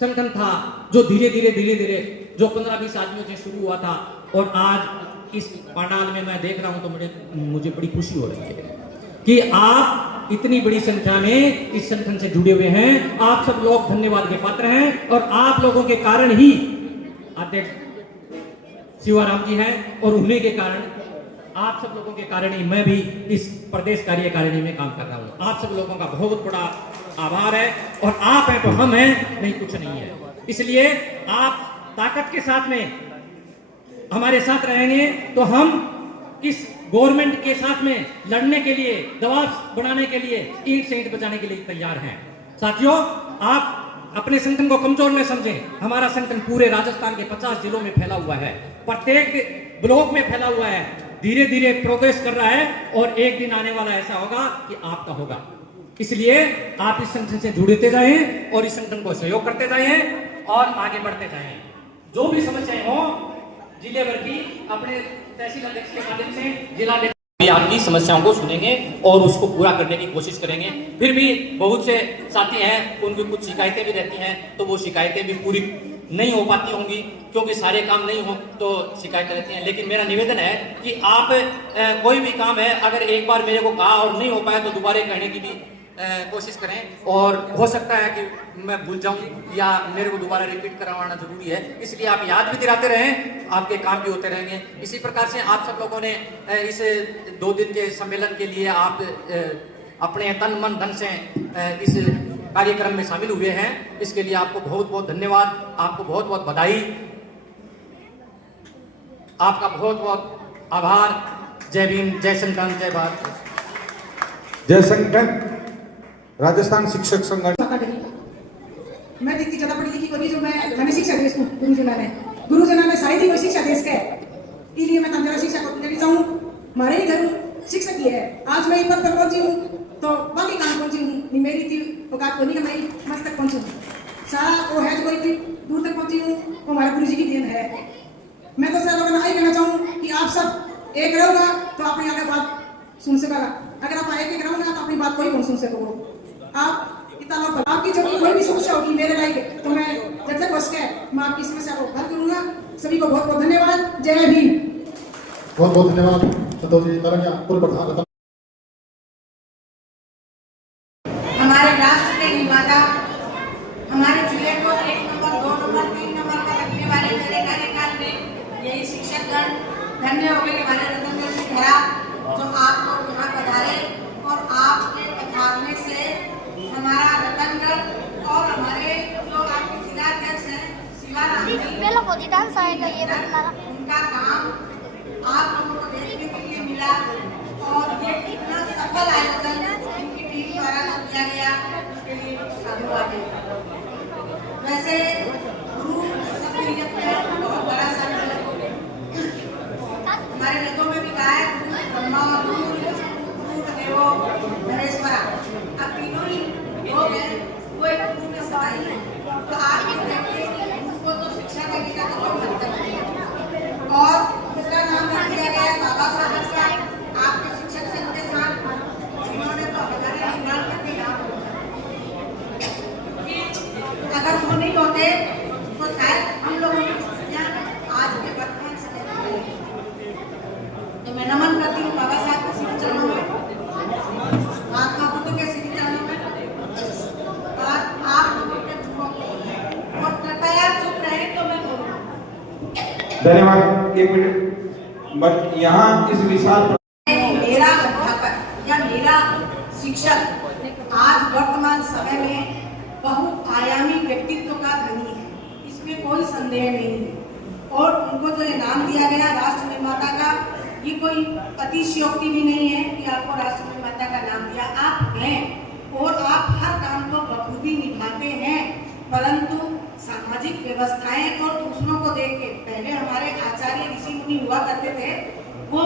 संगठन था जो धीरे धीरे जो 15-20 आदमियों से शुरू हुआ था और आज इस पंडाल में मैं देख रहा हूं तो मुझे बड़ी खुशी हो रही है कि आप इतनी बड़ी संख्या में इस संगठन से जुड़े हुए हैं। आप सब लोग धन्यवाद के पात्र हैं और आप लोगों के कारण ही अध्यक्ष शिवाराम जी हैं और उन्हीं के कारण, आप सब लोगों के कारण ही मैं भी इस प्रदेश कार्यकारिणी में काम कर रहा हूं। आप सब लोगों का बहुत बड़ा आभार है और आप हैं तो हम हैं, नहीं कुछ नहीं है। इसलिए आप ताकत के साथ में हमारे साथ रहेंगे तो हम इस गवर्नमेंट के साथ में लड़ने के लिए, दबाव बनाने के लिए, ईंट से ईंट बचाने के लिए तैयार हैं। साथियों, आप अपने संगठन को कमजोर न समझें। हमारा संगठन पूरे राजस्थान के 50 जिलों में फैला हुआ है, प्रत्येक ब्लॉक में फैला हुआ है, धीरे धीरे प्रोग्रेस कर रहा है और एक दिन आने वाला ऐसा होगा कि आपका होगा। इसलिए आप इस संगठन से जुड़ते जाएं और इस संगठन को सहयोग करते जाएं और आगे बढ़ते जाएं। जो भी समस्याएं हो जिले भर की, अपने तहसील अध्यक्ष के माध्यम से जिला भी आपकी समस्याओं को सुनेंगे और उसको पूरा करने की कोशिश करेंगे। फिर भी बहुत से साथी हैं, उनकी कुछ शिकायतें भी रहती हैं, तो वो शिकायतें भी पूरी नहीं हो पाती होंगी, क्योंकि सारे काम नहीं हो तो शिकायतें रहती हैं। लेकिन मेरा निवेदन है कि आप कोई भी काम है, अगर एक बार मेरे को कहा और नहीं हो पाया तो दोबारा कहने की भी कोशिश करें। और हो सकता है कि मैं भूल जाऊं या मेरे को दोबारा रिपीट करवाना जरूरी है, इसलिए आप याद भी दिलाते रहें, आपके काम भी होते रहेंगे। इसी प्रकार से आप सब लोगों ने इस 2 दिन के सम्मेलन के लिए आप अपने तन मन धन से इस कार्यक्रम में शामिल हुए हैं, इसके लिए आपको बहुत बहुत धन्यवाद, आपको बहुत बहुत बधाई, आपका बहुत बहुत आभार। जय भीम, जय संगठन, जय भारत, जय संगठन। राजस्थान शिक्षक संगठन। मैं इतनी ज्यादा पढ़ी लिखी कोई जो मैं हमें शिक्षा देश को गुरुजना ने शायद ही कोई शिक्षा देश के इसलिए मैं तंजरा शिक्षा को देना चाहूँ। हमारे ही घर शिक्षक ही है, आज मैं पद पर पहुंची हूँ तो बाकी कहाँ पहुंची हूँ, मेरी थी औकात को नहीं कि मैं मस्त तक पहुंचूँ। सारा वो है जो कोई दूर तक पहुंची हूँ वो हमारे गुरु जी की देन है। मैं तो सारा लोगों ने यही कहना चाहूँ कि आप सब एक रहोगा तो अपनी आगे बात सुन सकेगा, अगर आप एक रहोगा तो अपनी बात कोई कौन सुन सकोगे। आप इतना लोग आपकी जब कोई भी समस्या होगी मेरे लायक तो मैं जब तक बस के मैं आपकी समस्या को हल करूंगा। सभी को बहुत बहुत धन्यवाद। जय भीम। बहुत बहुत धन्यवाद संतोष जी, तालनिया पूर्व प्रधान। हमारे राष्ट्र के निर्माता, हमारे जिले को 1 नंबर, 2 नंबर, 3 नंबर का रखने वाले मेरे कार्यकाल में यही शिक्षकगण धन्य हो गए। हमारे रतनगढ़ से घरा जो आप लोग यहाँ पधारे और आपके पधारने से हमारा रतनगढ़ और हमारे जो आपके जिलाध्यक्ष हैं शिवाराम जी, उनका काम आप लोगों को देखने के लिए मिला और ये इतना सफल आयोजन इनकी टीम द्वारा किया गया, उसके लिए साधुवाद है। वैसे गुरु बहुत बड़ा संगठन हमारे वेदों में भी कहा है गुरु ब्रह्मा गुरु देवो महेश्वरा। अब तीनों ही लोग हैं, वो एक गुरु के समान है। तो आप ये देखिए कि गुरु को तो शिक्षा देने का तो कोई मतलब नहीं है। और दूसरा नाम रख दिया गया है बाबा साहब का, आपके शिक्षक संघ के साथ, जिन्होंने तो हमारे निर्माण करके यहाँ अगर वो नहीं होते तो शायद हम लोगों की स्थितियाँ आज के वर्तमान समय में नहीं। तो मैं नमन करती हूँ बाबा साहब के श्री चरणों में, महात्मा बुद्ध के श्री चरणों में, और आप लोगों के गुरुओं को, और कृपया चुप रहे तो मैं बोलूँ। धन्यवाद। एक मिनट, बट यहाँ इस विशाल मेरा अध्यापक या मेरा शिक्षक आज वर्तमान समय में बहुआयामी व्यक्तित्व का धनी है, इसमें कोई संदेह नहीं है। और उनको जो ये नाम दिया गया राष्ट्र निर्माता का, ये कोई अतिशयोक्ति भी नहीं है कि आपको राष्ट्र निर्माता का नाम दिया। आप हैं और आप हर काम को बखूबी निभाते हैं, परंतु सामाजिक व्यवस्थाएं और दूसरों को देख के, पहले हमारे आचार्य ऋषि मुनि हुआ करते थे, वो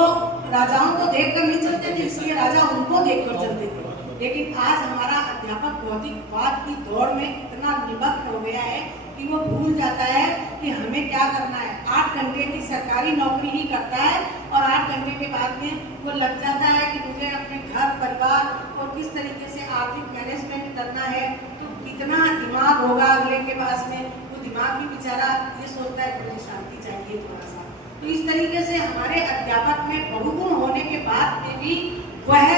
राजाओं को देखकर नहीं चलते थे, इसलिए राजा उनको देखकर चलते थे। लेकिन आज हमारा अध्यापक भौतिकवाद की दौड़ में इतना निमग्न हो गया है कि वो भूल जाता है कि हमें क्या करना है। 8 घंटे की सरकारी नौकरी ही करता है और 8 घंटे के बाद में वो लग जाता है कि मुझे अपने घर परिवार और किस तरीके से आर्थिक मैनेजमेंट करना है। तो कितना दिमाग होगा अगले के पास में, वो दिमाग भी बेचारा ये सोचता है मुझे शांति चाहिए थोड़ा सा। तो इस तरीके से हमारे अध्यापक में बहुगुण होने के बाद में भी वह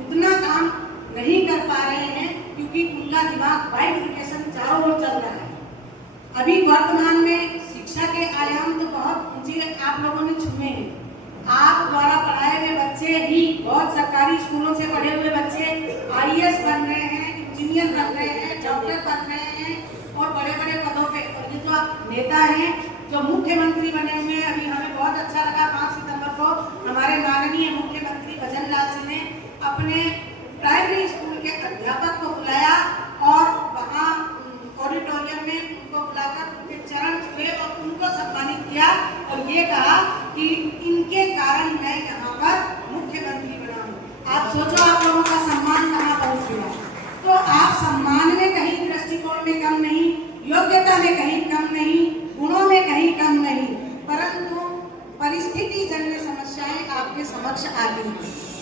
उतना काम नहीं कर पा रहे हैं, क्योंकि उनका दिमाग बाइफिकेशन चारों ओर चल रहा है। अभी वर्तमान में शिक्षा के आयाम तो बहुत ऊंचे आप लोगों ने छुए हैं। आप द्वारा पढ़ाए हुए बच्चे ही, बहुत सरकारी स्कूलों से पढ़े हुए बच्चे IAS बन रहे हैं, इंजीनियर बन रहे हैं, डॉक्टर बन रहे हैं और बड़े बड़े पदों पे। और ये जो आप नेता हैं, जो मुख्यमंत्री बने हुए हैं, अभी हमें बहुत अच्छा लगा 5 सितंबर को हमारे माननीय मुख्यमंत्री भजन लाल जी ने अपने प्राइमरी स्कूल के अध्यापक को बुलाया और वहाँ ऑडिटोरियम में उनको बुलाकर उनके चरण छुए और उनको सम्मानित किया और ये कहा कि इनके कारण मैं यहाँ पर मुख्यमंत्री बना हूँ। आप सोचो आप लोगों का सम्मान कहाँ पहुँच गया। तो आप सम्मान में कहीं दृष्टिकोण में कम नहीं, योग्यता में कहीं कम नहीं, गुणों में कहीं कम नहीं, परंतु परिस्थिति जन्य समस्याएं आपके समक्ष आ गई।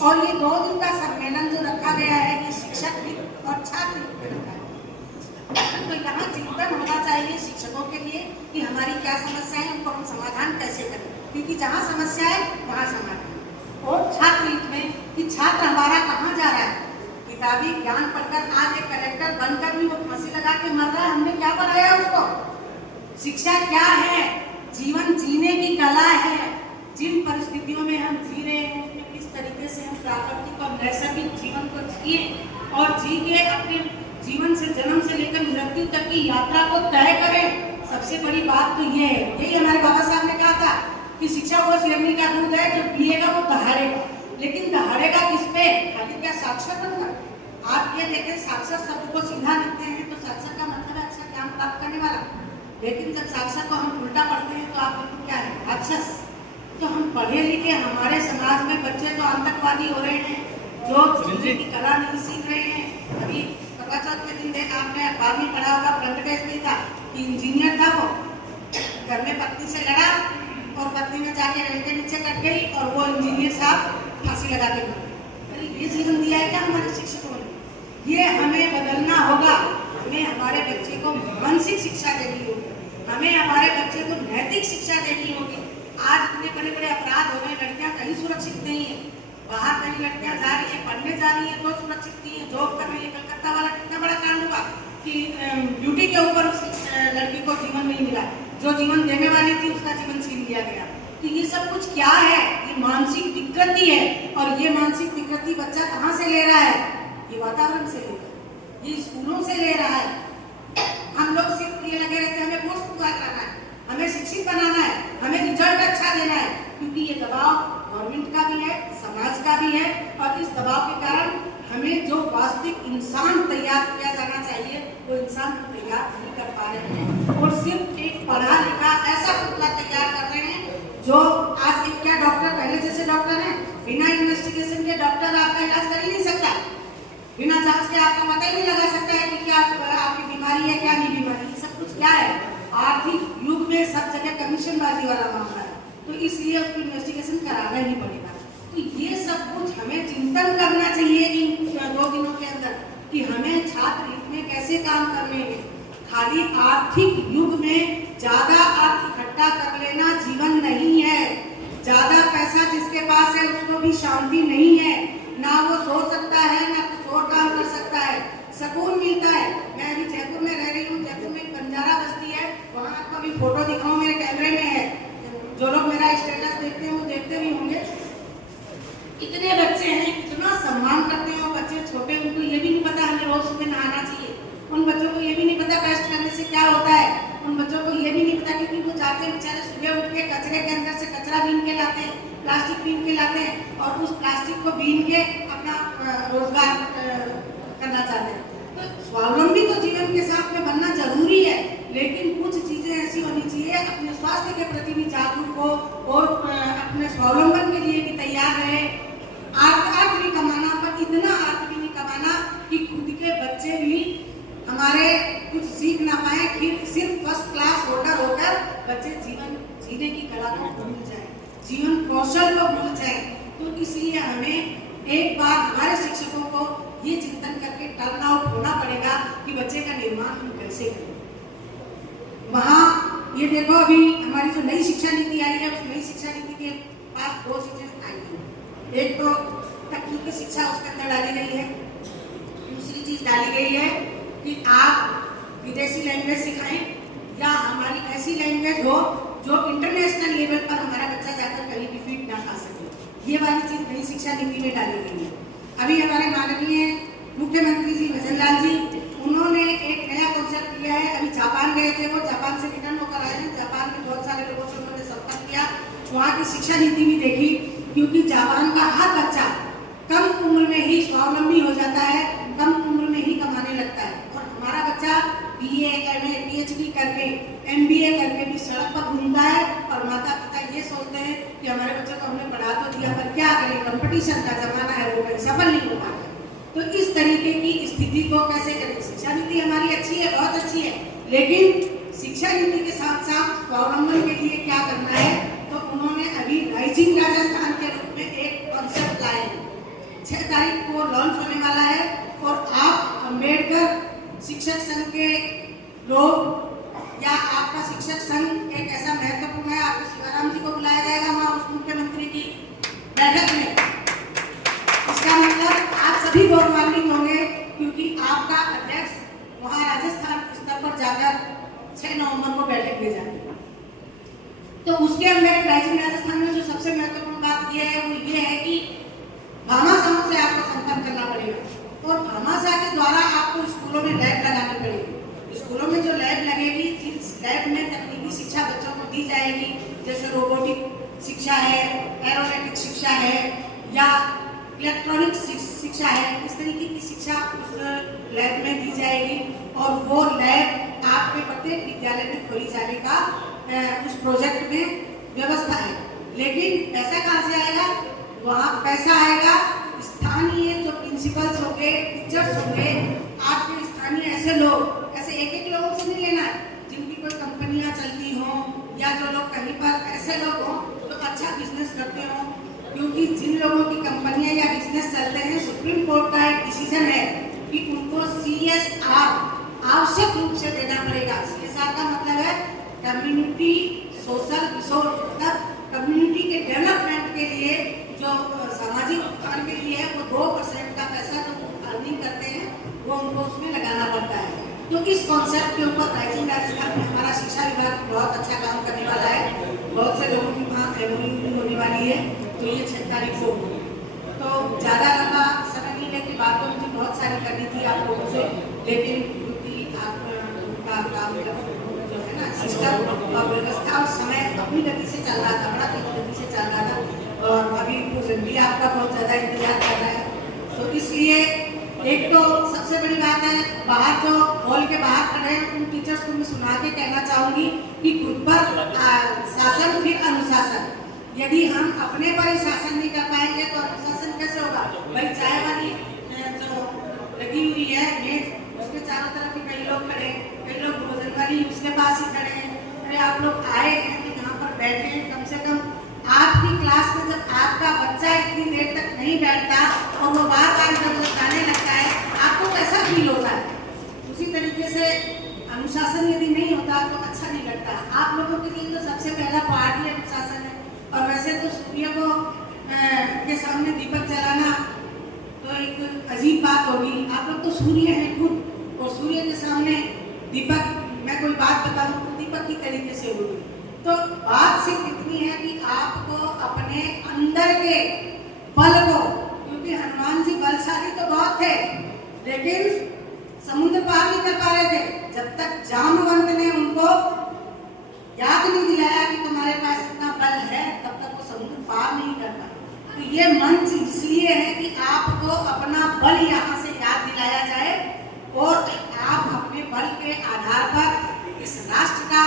और ये 2 दिन का सम्मेलन जो रखा गया है, ये शिक्षक हित और छात्र हित पे रखा है। तो यहाँ चिंतन होना चाहिए शिक्षकों के लिए कि हमारी क्या समस्या है, उनको हम समाधान कैसे करें, क्योंकि जहाँ समस्या है वहाँ समाधान। और छात्र हित में कि छात्र हमारा कहाँ जा रहा है, किताबी ज्ञान पढ़कर आज एक कलेक्टर बनकर भी वो फांसी लगा के मर रहा है। हमने क्या पढ़ाया उसको? शिक्षा क्या है? जीवन जीने की कला है। जिन परिस्थितियों में हम जी रहे हैं उसमें किस तरीके से हम प्राकृतिक और नैसर्गिक जीवन को जिए और जी के अपने जीवन से जन्म से लेकर मृत्यु तक की यात्रा को तय करें। सबसे बड़ी बात तो ये है, यही हमारे बाबा साहब ने कहा था कि शिक्षा वो शेरनी का दूध है, जो पिएगा वो दहाड़ेगा। लेकिन दहाड़ेगा किस पे? खाली क्या साक्षर बनकर? आप ये देखें, साक्षर शब्द को सीधा लिखते हैं तो साक्षर का मतलब है अच्छा ज्ञान प्राप्त करने वाला। लेकिन जब साक्षर को हम उल्टा पढ़ते हैं तो आप देखो क्या है, राक्षस। तो हम पढ़े लिखे, हमारे समाज में बच्चे तो आतंकवादी हो रहे हैं, जो जीने की कला नहीं सीख रहे हैं। अभी करवा चौथ के दिन देखा आपने 12वीं पढ़ा होगा, फ्रंट पेज में था कि इंजीनियर था, वो घर में पत्नी से लड़ा और पत्नी में जाके रेल के नीचे कट गई और वो इंजीनियर साहब फांसी लगा के मर। ये जीवन दिया है क्या हमारे शिक्षकों ने? ये हमें बदलना होगा। हमें हमारे बच्चे को मानसिक शिक्षा देनी होगी, हमें हमारे बच्चे को नैतिक शिक्षा देनी होगी। आज इतने बड़े बड़े अपराध हो रहे, लड़कियां कहीं सुरक्षित नहीं है। बाहर कहीं लड़कियां जा रही है, पढ़ने जा रही है तो सुरक्षित नहीं है, जॉब कर रही है। कलकत्ता वाला कितना बड़ा कांड हुआ कि ड्यूटी के ऊपर उस लड़की को जीवन नहीं मिला, जो जीवन देने वाली थी उसका जीवन छीन लिया गया। तो ये सब कुछ क्या है? ये मानसिक विकृति है। और ये मानसिक विकृति बच्चा कहाँ से ले रहा है? ये वातावरण से ले रहा है, ये स्कूलों से ले रहा है। हम लोग सिर्फ ये लगे रहते हैं हमें पोस्ट पूरा करना है, हमें शिक्षित बनाना है, हमें रिजल्ट अच्छा देना है, क्योंकि ये दबाव गवर्नमेंट का भी है, समाज का भी है। और इस दबाव के कारण हमें जो वास्तविक इंसान तैयार किया जाना चाहिए वो इंसान को तैयार नहीं कर पा रहे हैं, और सिर्फ एक पढ़ा लिखा ऐसा पुतला तैयार कर रहे हैं जो आज एक क्या डॉक्टर पहले जैसे डॉक्टर हैं, बिना इन्वेस्टिगेशन के डॉक्टर आपका इलाज कर ही नहीं सकता। बिना जांच के आपका पता ही नहीं लगा सकता है कि क्या आपकी बीमारी है, क्या नहीं बीमारी। ये सब कुछ क्या है, आर्थिक युग में सब जगह कमीशनबाजी वाला मामला है, तो इसलिए उसको इन्वेस्टिगेशन कराना ही पड़ेगा। तो ये सब कुछ हमें चिंतन करना चाहिए इन 2 दिनों के अंदर कि हमें छात्र हित में कैसे काम करने हैं। खाली आर्थिक युग में ज्यादा अर्थ इकट्ठा कर लेना जीवन नहीं है। ज्यादा पैसा जिसके पास है उसको भी शांति नहीं है, ना वो सो सकता है ना कुछ और काम कर सकता है, सुकून मिलता है। मैं अभी जयपुर में रह रही हूँ, जयपुर में एक बंजारा बस्ती है, वहाँ आपको अभी फोटो दिखाऊं, मेरे कैमरे में है, जो लोग मेरा स्टेटस देखते हैं वो देखते भी होंगे। कितने बच्चे हैं, कितना सम्मान करते हैं वो बच्चे छोटे, उनको ये भी नहीं पता हमें रोज सुबह नहाना चाहिए। उन बच्चों को ये भी नहीं पता पेस्ट करने से क्या होता है। उन बच्चों को ये भी नहीं पता क्योंकि वो जाते बेचारे सुबह उठ के कचरे के अंदर से कचरा बीन के लाते हैं, प्लास्टिक बीन के लाते हैं और उस प्लास्टिक को बीन के अपना रोजगार करना चाहते हैं। तो स्वावलंबी तो जीवन के साथ में बनना जरूरी है, लेकिन कुछ चीजें ऐसी होनी चाहिए, अपने स्वास्थ्य के प्रति भी जागरूक हो और अपने स्वावलंबन के लिए भी तैयार रहे। अर्थ भी कमाना, पर इतना अर्थ भी नहीं कमाना कि खुद के बच्चे भी हमारे कुछ सीख ना पाए, सिर्फ फर्स्ट क्लास होल्डर होकर बच्चे जीवन जीने की कला को भूल जाए, जीवन कौशल को भूल जाए। तो इसलिए हमें एक बार हमारे शिक्षकों को ये चिंतन करके टर्न आउट होना पड़ेगा कि बच्चे का निर्माण हम कैसे करें। वहाँ ये देखो अभी हमारी जो नई शिक्षा नीति आई है, उस नई शिक्षा नीति के पास 2 चीजें आई हैं। एक तो तकनीकी शिक्षा उसके अंदर डाली गई है, दूसरी चीज डाली गई है कि आप विदेशी लैंग्वेज सिखाएं या हमारी ऐसी लैंग्वेज हो जो इंटरनेशनल लेवल पर हमारा बच्चा जाकर कहीं भी फीट ना खा सके। ये वाली चीज नई शिक्षा नीति में डाली गई है। अभी हमारे माननीय मुख्यमंत्री जी भजन लाल जी, उन्होंने एक नया कॉन्सेप्ट किया है। अभी जापान गए थे, वो जापान से रिटर्न होकर आए हैं, जापान में बहुत सारे लोगों से उन्होंने संपर्क किया, वहाँ की शिक्षा नीति भी देखी, क्योंकि जापान का हर बच्चा कम उम्र में ही स्वावलंबी हो जाता है, कम उम्र में ही कमाने लगता है। और हमारा बच्चा BA, MA, PhD करके, MBA करके भी सड़क पर घूमता है और माता पिता ये सोचते हैं कि हमारे बच्चों को हमने पढ़ा तो दिया, पर क्या करें, कंपटीशन का जमाना है, वो कहीं सफल नहीं हो पाता। तो इस तरीके की स्थिति को कैसे करें। शिक्षा नीति हमारी अच्छी है, बहुत अच्छी है, लेकिन शिक्षा नीति के साथ साथ स्वावलंबन के लिए क्या करना है, तो उन्होंने अभी राइजिंग राजस्थान के रूप में एक कॉन्सेप्ट लाए हैं। 6 तारीख को लॉन्च होने वाला है और आप अम्बेडकर शिक्षक संघ के लोग या आपका शिक्षक संघ एक ऐसा महत्वपूर्ण है, आपको शिवराम जी को बुलाया जाएगा वहाँ उस मुख्यमंत्री की बैठक में। इसका मतलब आप सभी गौरवान्वित होंगे क्योंकि आपका अध्यक्ष वहाँ राजस्थान स्तर पर जाकर 6 नवंबर को बैठक ले जाएंगे। तो उसके अंदर राइजिंग राजस्थान में जो सबसे महत्वपूर्ण बात यह है वो ये है कि भामाशाहों से आपको संपर्क करना पड़ेगा और भामाशाह के द्वारा आपको स्कूलों में लैब लगानी पड़ेगी। स्कूलों में जो लैब लगेगी, जिस लैब में तकनीकी शिक्षा बच्चों को दी जाएगी, जैसे रोबोटिक शिक्षा है, एरोनॉटिक शिक्षा है या इलेक्ट्रॉनिक शिक्षा है, इस तरीके की शिक्षा उस लैब में दी जाएगी और वो लैब आपके प्रत्येक विद्यालय में खोली जाने का उस प्रोजेक्ट में व्यवस्था है। लेकिन पैसा कहाँ से आएगा? वहाँ पैसा आएगा स्थानीय जो प्रिंसिपल्स होंगे, टीचर्स होंगे, आपके स्थानीय ऐसे लोग, ऐसे एक लोगों से नहीं लेना है, जिनकी कोई कंपनियां चलती हों या जो लोग कहीं पर ऐसे लोग हों जो अच्छा बिजनेस करते हों, क्योंकि जिन लोगों की कंपनियां या बिजनेस चलते हैं, सुप्रीम कोर्ट का एक डिसीजन है कि उनको CSR आवश्यक रूप से देना पड़ेगा। CSR का मतलब है कम्युनिटी सोशल रिसोर्स, मतलब कम्युनिटी के डेवलपमेंट के लिए जो सामाजिक उत्थान के लिए है वो 2% का पैसा जो अर्निंग करते हैं वो उनको उसमें लगाना पड़ता है। तो इस कॉन्सेप्ट के ऊपर राइजिंग राजस्थान में हमारा शिक्षा विभाग बहुत अच्छा काम करने वाला है। बहुत से लोगों की वहाँ MOU होने वाली है, तो ये 6 तारीख को। तो ज़्यादा लंबा समय नहीं लेके बात तो मुझे बहुत सारी करनी थी आप लोगों से, लेकिन क्योंकि आपका काम जो है ना सिस्टम और व्यवस्था और समय अपनी गति से चल रहा था, बड़ा तेज गति से चल रहा था और अभी भी आपका बहुत ज़्यादा इंतजार कर रहा है। तो इसलिए एक तो सबसे बड़ी बात है, बाहर जो हॉल के बाहर खड़े हैं उन टीचर्स को मैं सुना के कहना चाहूँगी कि खुद पर शासन फिर अनुशासन। यदि हम अपने पर भाई चाय वाली जो लगी हुई है मेज, उसके चारों तरफ भी कई लोग खड़े हैं, कई लोग भोजन वाली उसके पास ही खड़े हैं। अरे आप लोग आए हैं तो यहाँ पर बैठे हैं, कम से कम आपकी क्लास में जब आपका बच्चा इतनी देर तक नहीं बैठता और वो बार बार जब जाने लगता है, आपको कैसा फील होता है? उसी तरीके से अनुशासन यदि नहीं होता तो अच्छा नहीं लगता। आप लोगों के लिए तो सबसे पहला पार्ट ही अनुशासन है। और वैसे तो सूर्य को के सामने दीपक जलाना तो एक अजीब बात होगी। आप लोग तो सूर्य हैं खुद, और सूर्य के सामने दीपक, मैं कोई बात बताऊं तो दीपक की तरीके से होगी। तो बात सिर्फ इतनी है कि आपको अपने अंदर के बल को, क्योंकि हनुमान जी बलशाली तो बहुत थे लेकिन समुद्र पार नहीं कर पा रहे थे। जब तक जामवंत ने उनको याद नहीं दिलाया कि तुम्हारे पास इतना बल है, तब तक वो समुद्र पार नहीं कर पाए। तो ये मंच इसलिए है कि आपको अपना बल यहाँ से याद दिलाया जाए और आप अपने बल के आधार पर इस राष्ट्र का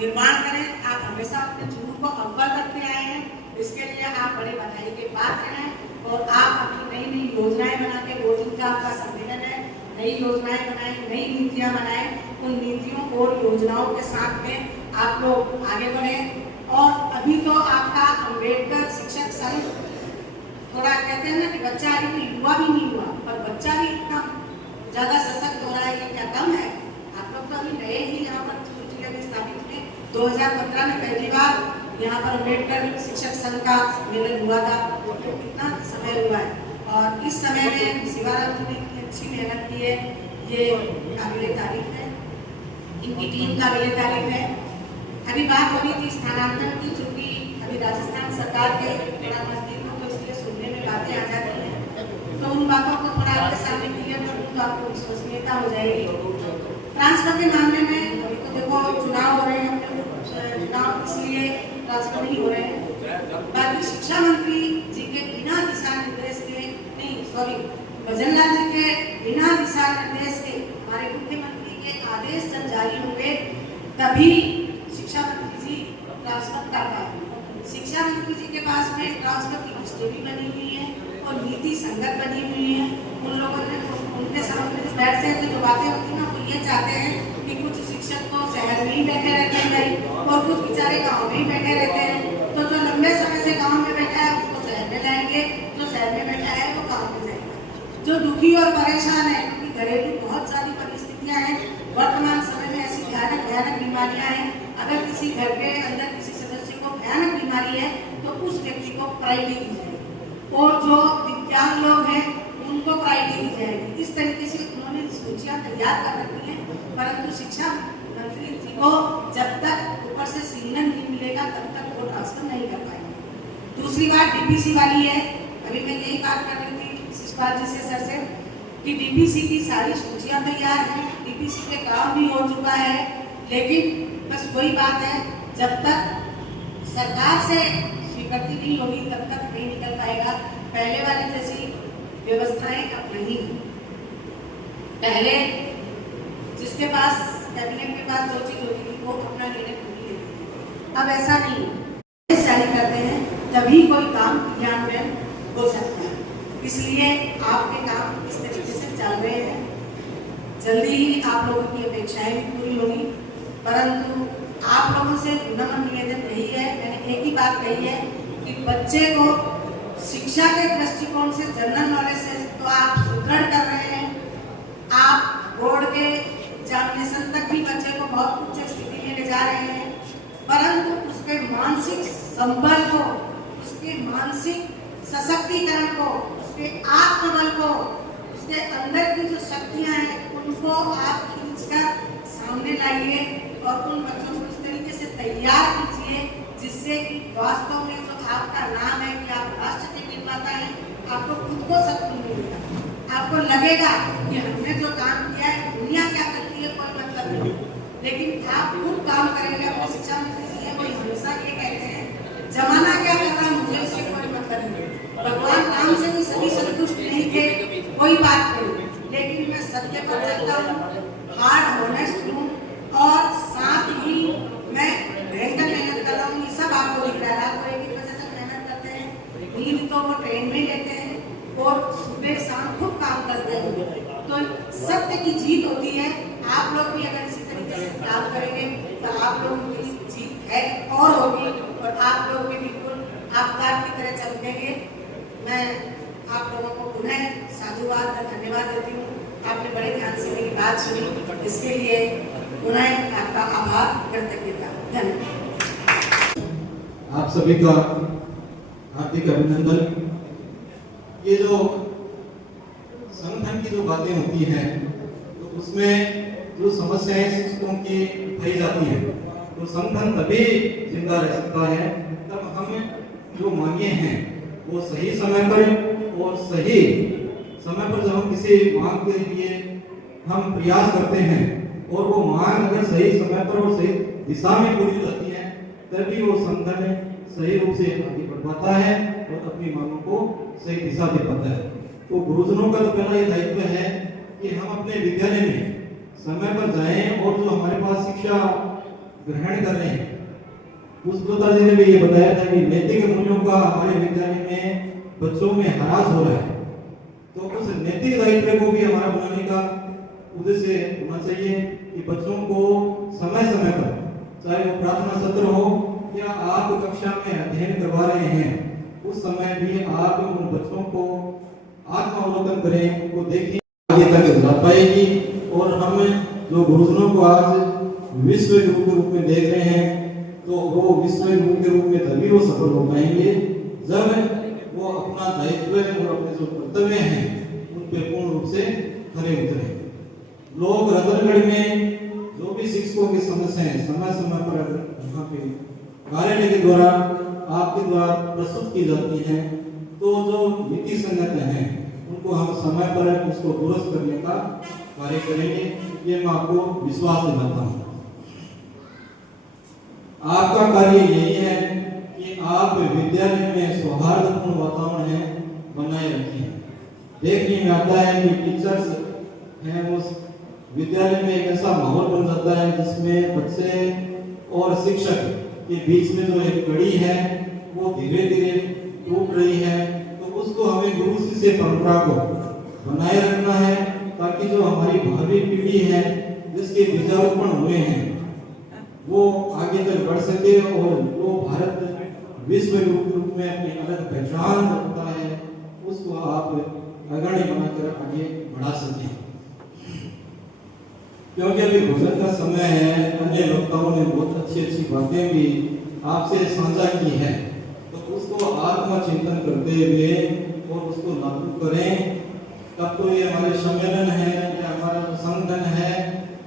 निर्माण करें। आप हमेशा अपने जुनून को अव्वल करते आए हैं, इसके लिए आप बड़े बधाई के पात्र हैं। और आप अपनी नई नई योजनाएं बना के, 2 दिन का आपका सम्मेलन है, नई योजनाएं बनाएं, नई नीतियां बनाएं। उन नीतियों और योजनाओं के साथ में आप लोग आगे बढ़ें। और अभी तो आपका अम्बेडकर शिक्षक संघ थोड़ा कहते हैं ना कि बच्चा अभी तो युवा भी नहीं हुआ, पर बच्चा भी इतना ज्यादा सशक्त हो रहा है, ये क्या कम है? आप लोग तो अभी नए ही यहाँ पर स्थापित हुए। 2015 में पहली बार यहाँ पर अम्बेडकर शिक्षक संघ का सम्मेलन हुआ था, तो कितना समय हुआ है। और इस समय में शिवाराम जी ने इतनी अच्छी मेहनत की है, ये काबिले तारीफ है, इनकी टीम काबिले तारीफ है। अभी बात हो रही थी स्थानांतरण की, चूंकि अभी राजस्थान सरकार के थोड़ा नजदीक हो तो इसलिए सुनने में बातें आ जाती हैं, तो उन बातों को थोड़ा आपके सामने क्लियर करूँ तो आपको विश्वसनीयता हो जाएगी। ट्रांसफर के मामले में अभी तो देखो चुनाव हो रहे हैं, चुनाव इसलिए ट्रांसफर नहीं हो रहे हैं। बाकी शिक्षा मंत्री जी के बिना दिशा निर्देश के, नहीं सॉरी, भजनलाल जी के बिना दिशा निर्देश के, हमारे मुख्यमंत्री के आदेश जब जारी होंगे तभी शिक्षा मंत्री जी ट्रांसफर कर पाएंगे। शिक्षा मंत्री जी के पास में ट्रांसफर की हिस्ट्री भी बनी हुई है और नीति संगत बनी हुई है। उन लोगों ने उनके सामने बैठ से जो बातें होती है ना, वो ये चाहते हैं कि कुछ शिक्षक तो शहर में ही बैठे रहते हैं और कुछ बेचारे गाँव में ही बैठे रहते हैं। तो जो लंबे समय से गाँव में बैठा है उसको शहर में लाएंगे, जो शहर में बैठा है वो गाँव में जाएगा। जो दुखी और परेशान है, क्योंकि घरेलू बहुत सारी परिस्थितियाँ हैं, वर्तमान समय में ऐसी भयानक बीमारियाँ हैं, अगर किसी घर के अंदर किसी सदस्य को भयानक बीमारी है तो उस व्यक्ति को प्रायोरिटी दी जाएगी, और जो दिव्यांग लोग हैं उनको प्रायोरिटी दी जाएगी। इस तरीके से उन्होंने सूचियाँ तैयार कर रखी हैं, परंतु शिक्षा मंत्री जी को जब तक ऊपर से सिग्नल नहीं मिलेगा तब तक वो ट्रांसफर नहीं कर पाएंगे। दूसरी बात डीपीसी वाली है। अभी मैं यही बात कर रही थी शिषपाल जी से, सर से, कि डीपीसी की सारी सूचियाँ तैयार हैं, डीपीसी पे काम भी हो चुका है, लेकिन बस वही बात है, जब तक सरकार से स्वीकृति नहीं होगी तब तक नहीं निकल पाएगा। पहले वाली जैसी व्यवस्थाएं अब नहीं। पहले जिसके पास कैबिनेट के पास जो चीज होती थी वो अपना निर्णय खुद ही लेती थी, अब ऐसा नहीं। जारी करते हैं तभी कोई काम क्रियान्वयन हो सकता है। इसलिए आपके काम इस तरीके से चल रहे हैं। जल्दी ही आप लोगों की अपेक्षाएं भी पूरी होगी, परंतु आप लोगों से नम्र निवेदन यही है, मैंने एक ही बात कही है कि बच्चे को शिक्षा के दृष्टिकोण से, जनरल नॉलेज से तो आप सुदृढ़ कर रहे हैं। आप बोर्ड के एग्जामिनेशन तक भी बच्चे को बहुत उच्च स्थिति में ले जा रहे हैं, परंतु उसके मानसिक संबल को, उसके मानसिक सशक्तिकरण को, उसके आत्मबल को, उसके अंदर की जो शक्तियां हैं उनको आप खींचकर सामने लाइए और उन बच्चों को इस तरीके से तैयार कीजिए जिससे कि वास्तव में जो आपका नाम है कि आप राष्ट्र के निर्माता हैं, आपको खुद को शक्ति मिलेगा। आपको लगेगा कि हमने जो काम किया है, दुनिया क्या करती है कोई मतलब नहीं, लेकिन आप खुद काम करेंगे। अपने शिक्षा मंत्री जी वो हमेशा ये कहते हैं, जमाना क्या कर रहा है मुझे इससे कोई मतलब नहीं। भगवान राम से भी सभी संतुष्ट नहीं थे, कोई बात नहीं, लेकिन मैं सत्य पर चलता हूँ, हार्ड ऑनेस्ट हूँ और साथ ही मैं भयंकर मेहनत कर रहा हूँ। ये सब आपको दिख रहा है। आपको 1 बजे तक मेहनत करते हैं, नींद तो वो ट्रेन में लेते हैं, और सुबह शाम खूब काम करते हैं। तो सत्य की जीत होती है। आप लोग भी अगर इसी तरीके से काम करेंगे तो आप लोगों की जीत है और होगी, और आप लोग भी बिल्कुल आपदार की तरह चमकेंगे। मैं आप लोगों को पुनः साधुवाद और धन्यवाद देती हूँ। आपने बड़े ध्यान से मेरी बात सुनी, इसके लिए पुनः आपका आभार, कृतज्ञता, धन्यवाद। आप सभी का हार्दिक अभिनंदन। ये जो संगठन की जो बातें होती हैं तो उसमें जो समस्याएं शिक्षकों की उठाई जाती है तो संगठन तभी जिंदा रह सकता है तब हम जो मांगे हैं वो सही समय पर और सही समय पर जब हम किसी मांग के लिए हम प्रयास करते हैं और वो मांग अगर सही समय पर और सही दिशा में पूरी जाती है तभी वो संगठन सही रूप से आगे बढ़ पाता है और अपनी मांगों को सही दिशा दे पाता है। तो गुरुजनों का तो पहला ये दायित्व है कि हम अपने विद्यालय में समय पर जाएं और जो हमारे पास शिक्षा ग्रहण कर रहे हैं पुष्पलता जी ने भी ये बताया था कि नैतिक मूल्यों का हमारे विद्यालय में बच्चों में ह्रास हो रहा है। तो उस नैतिक दायित्व को भी हमारा बनाने का उद्देश्य होना चाहिए कि बच्चों को समय समय पर, चाहे वो प्रार्थना सत्र हो या आप कक्षा में अध्ययन करवा रहे हैं, उस समय भी आप उन बच्चों को आत्मावलोकन करें, उनको देखें, आगे तक जा पाएगी। और हम जो गुरुजनों को आज विश्व गुरु के रूप में देख रहे हैं तो वो विश्व गुरु के रूप में तभी वो सफल हो पाएंगे जब वो अपना दायित्व और अपने जो कर्तव्य हैं उन पे पूर्ण रूप से खरे उतरे। लोग रतनगढ़ में जो भी शिक्षकों की समस्याएं समय समय पर यहाँ पे कार्यालय के द्वारा आपके द्वारा प्रस्तुत की जाती हैं तो जो नीति संगत हैं उनको हम समय पर उसको दुरुस्त करने का कार्य करेंगे, ये मैं आपको विश्वास दिलाता हूँ। आपका कार्य यही है कि आप विद्यालय में सौहार्दपूर्ण वातावरण बनाए रखें। देखने में आता है कि टीचर्स हैं उस विद्यालय में एक ऐसा माहौल बन जाता है जिसमें बच्चे और शिक्षक के बीच में जो एक कड़ी है वो धीरे धीरे टूट रही है। तो उसको हमें गुरु शिष्य परंपरा को बनाए रखना है ताकि जो हमारी भावी पीढ़ी है जिसके बीजारोपण हुए हैं वो आगे तक बढ़ सके और जो भारत विश्व रूप में अपनी अलग पहचान रखता है उसको आप अग्रणी बनाकर आगे बढ़ा सकें। क्योंकि अभी भोजन का समय है, अन्य वक्ताओं ने बहुत अच्छी अच्छी बातें भी आपसे साझा की है, तो उसको आत्मचिंतन करते हुए और उसको लागू करें, तब तो ये हमारे सम्मेलन है या हमारा संगठन है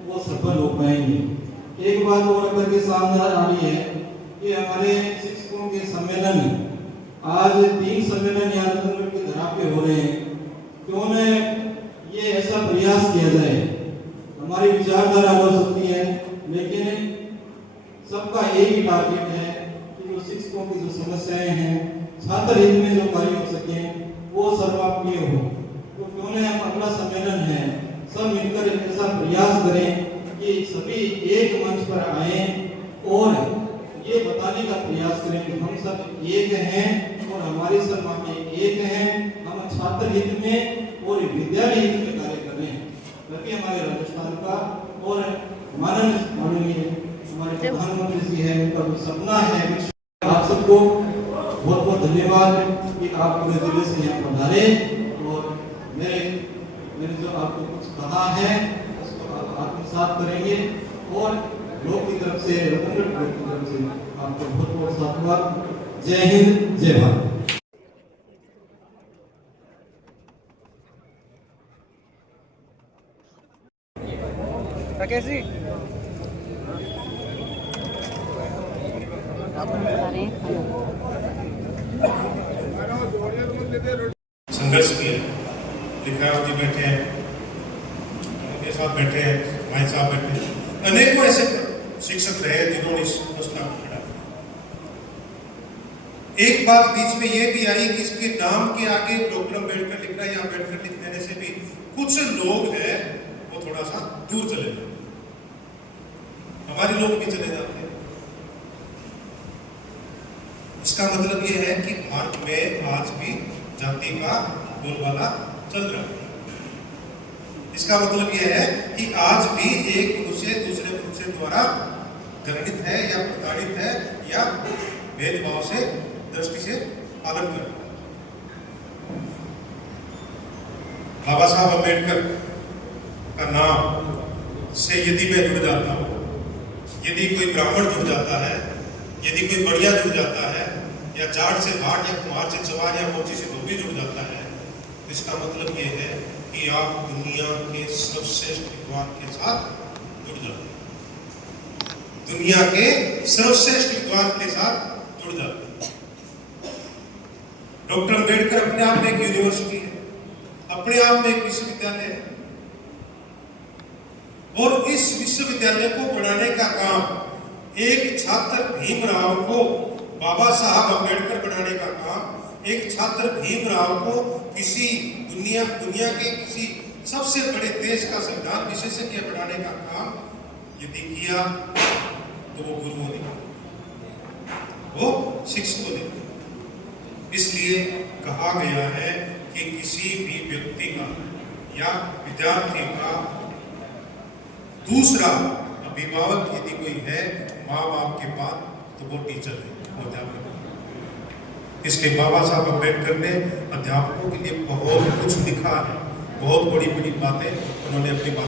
वो सफल हो पाएंगे। एक बात और करके सामने आ रही है कि हमारे शिक्षकों के सम्मेलन आज 3 सम्मेलन यहाँ रतनगढ़ की धरा पे हो रहे हैं। क्यों न ये ऐसा प्रयास किया जाए, हमारी विचारधारा हो सकती है लेकिन सबका एक ही टारगेट है कि जो शिक्षकों की जो समस्याएं हैं छात्र हित में जो कार्य हो सके वो सर्वात्मीय हो। तो क्यों न हम अगला सम्मेलन है सब मिलकर ऐसा प्रयास करें कि सभी एक मंच पर आए और ये बताने का प्रयास करें कि हम सब एक हैं और हमारी सब मांगें एक हैं, हम छात्र हित में और विद्यालय हित में कार्य कर रहे हैं ताकि हमारे राजस्थान का और माननीय हमारे प्रधानमंत्री जी है उनका जो सपना है। आप सबको बहुत बहुत धन्यवाद कि आप पूरे जिले से यहाँ पधारे और मैंने जो आपको कुछ कहा है उसको आप आत्मसात करेंगे और लोग की तरफ से, रतनगढ़ लोग की तरफ से आपको बहुत बहुत साधुवाद। जय हिंद, जय भारत। राकेश जी संघर्ष किया, लिखावत जी बैठे हैं, उनके साथ बैठे हैं, भाई साहब बैठे हैं, अनेकों ऐसे शिक्षक रहे जिन्होंने इस प्रश्न को खड़ा किया। एक बात बीच में ये भी आई कि इसके नाम के आगे डॉक्टर अम्बेडकर लिख रहा है या अम्बेडकर लिख देने से भी कुछ लोग हैं वो थोड़ा सा दूर चले जाते हैं, हमारे लोग भी चले जाते हैं। इसका मतलब ये है कि भारत में आज भी जाति का बोलबाला चल रहा है। इसका मतलब यह है कि आज भी एक मनुष्य दूसरे मनुष्य द्वारा घृणित है या प्रताड़ित है या भेदभाव से दृष्टि से पालन कर रहा है। बाबा साहब अम्बेडकर का नाम से यदि मैं जुड़ जाता हूं, यदि कोई ब्राह्मण जुड़ जाता है, यदि कोई बढ़िया जुड़ जाता है, या जाट से भाट या कुमार से चवार या मोची से धोबी जुड़ जाता है, तो इसका मतलब यह है कि आप दुनिया के सर्वश्रेष्ठ विद्वान के साथ जुड़ जाते हैं। दुनिया के सर्वश्रेष्ठ विद्वान के साथ जुड़ जाते हैं। डॉक्टर अम्बेडकर अपने आप में एक यूनिवर्सिटी है, अपने आप में एक विश्वविद्यालय है, और इस विश्वविद्यालय को बढ़ाने का काम एक छात्र भीमराव को, बाबा साहब अम्बेडकर बनाने का काम एक छात्र भीमराव को किसी दुनिया के किसी सबसे बड़े देश का संविधान विशेषज्ञ बनाने का काम यदि किया तो वो गुरुओं ने, वो शिक्षकों ने। इसलिए कहा गया है कि किसी भी व्यक्ति का या विद्यार्थी का दूसरा अभिभावक यदि कोई है माँ बाप के बाद, तो वो टीचर है, वो अध्यापक है। इसलिए बाबा साहब अम्बेडकर ने अध्यापकों के लिए बहुत कुछ लिखा है, बहुत बड़ी बड़ी बातें उन्होंने अपनी बात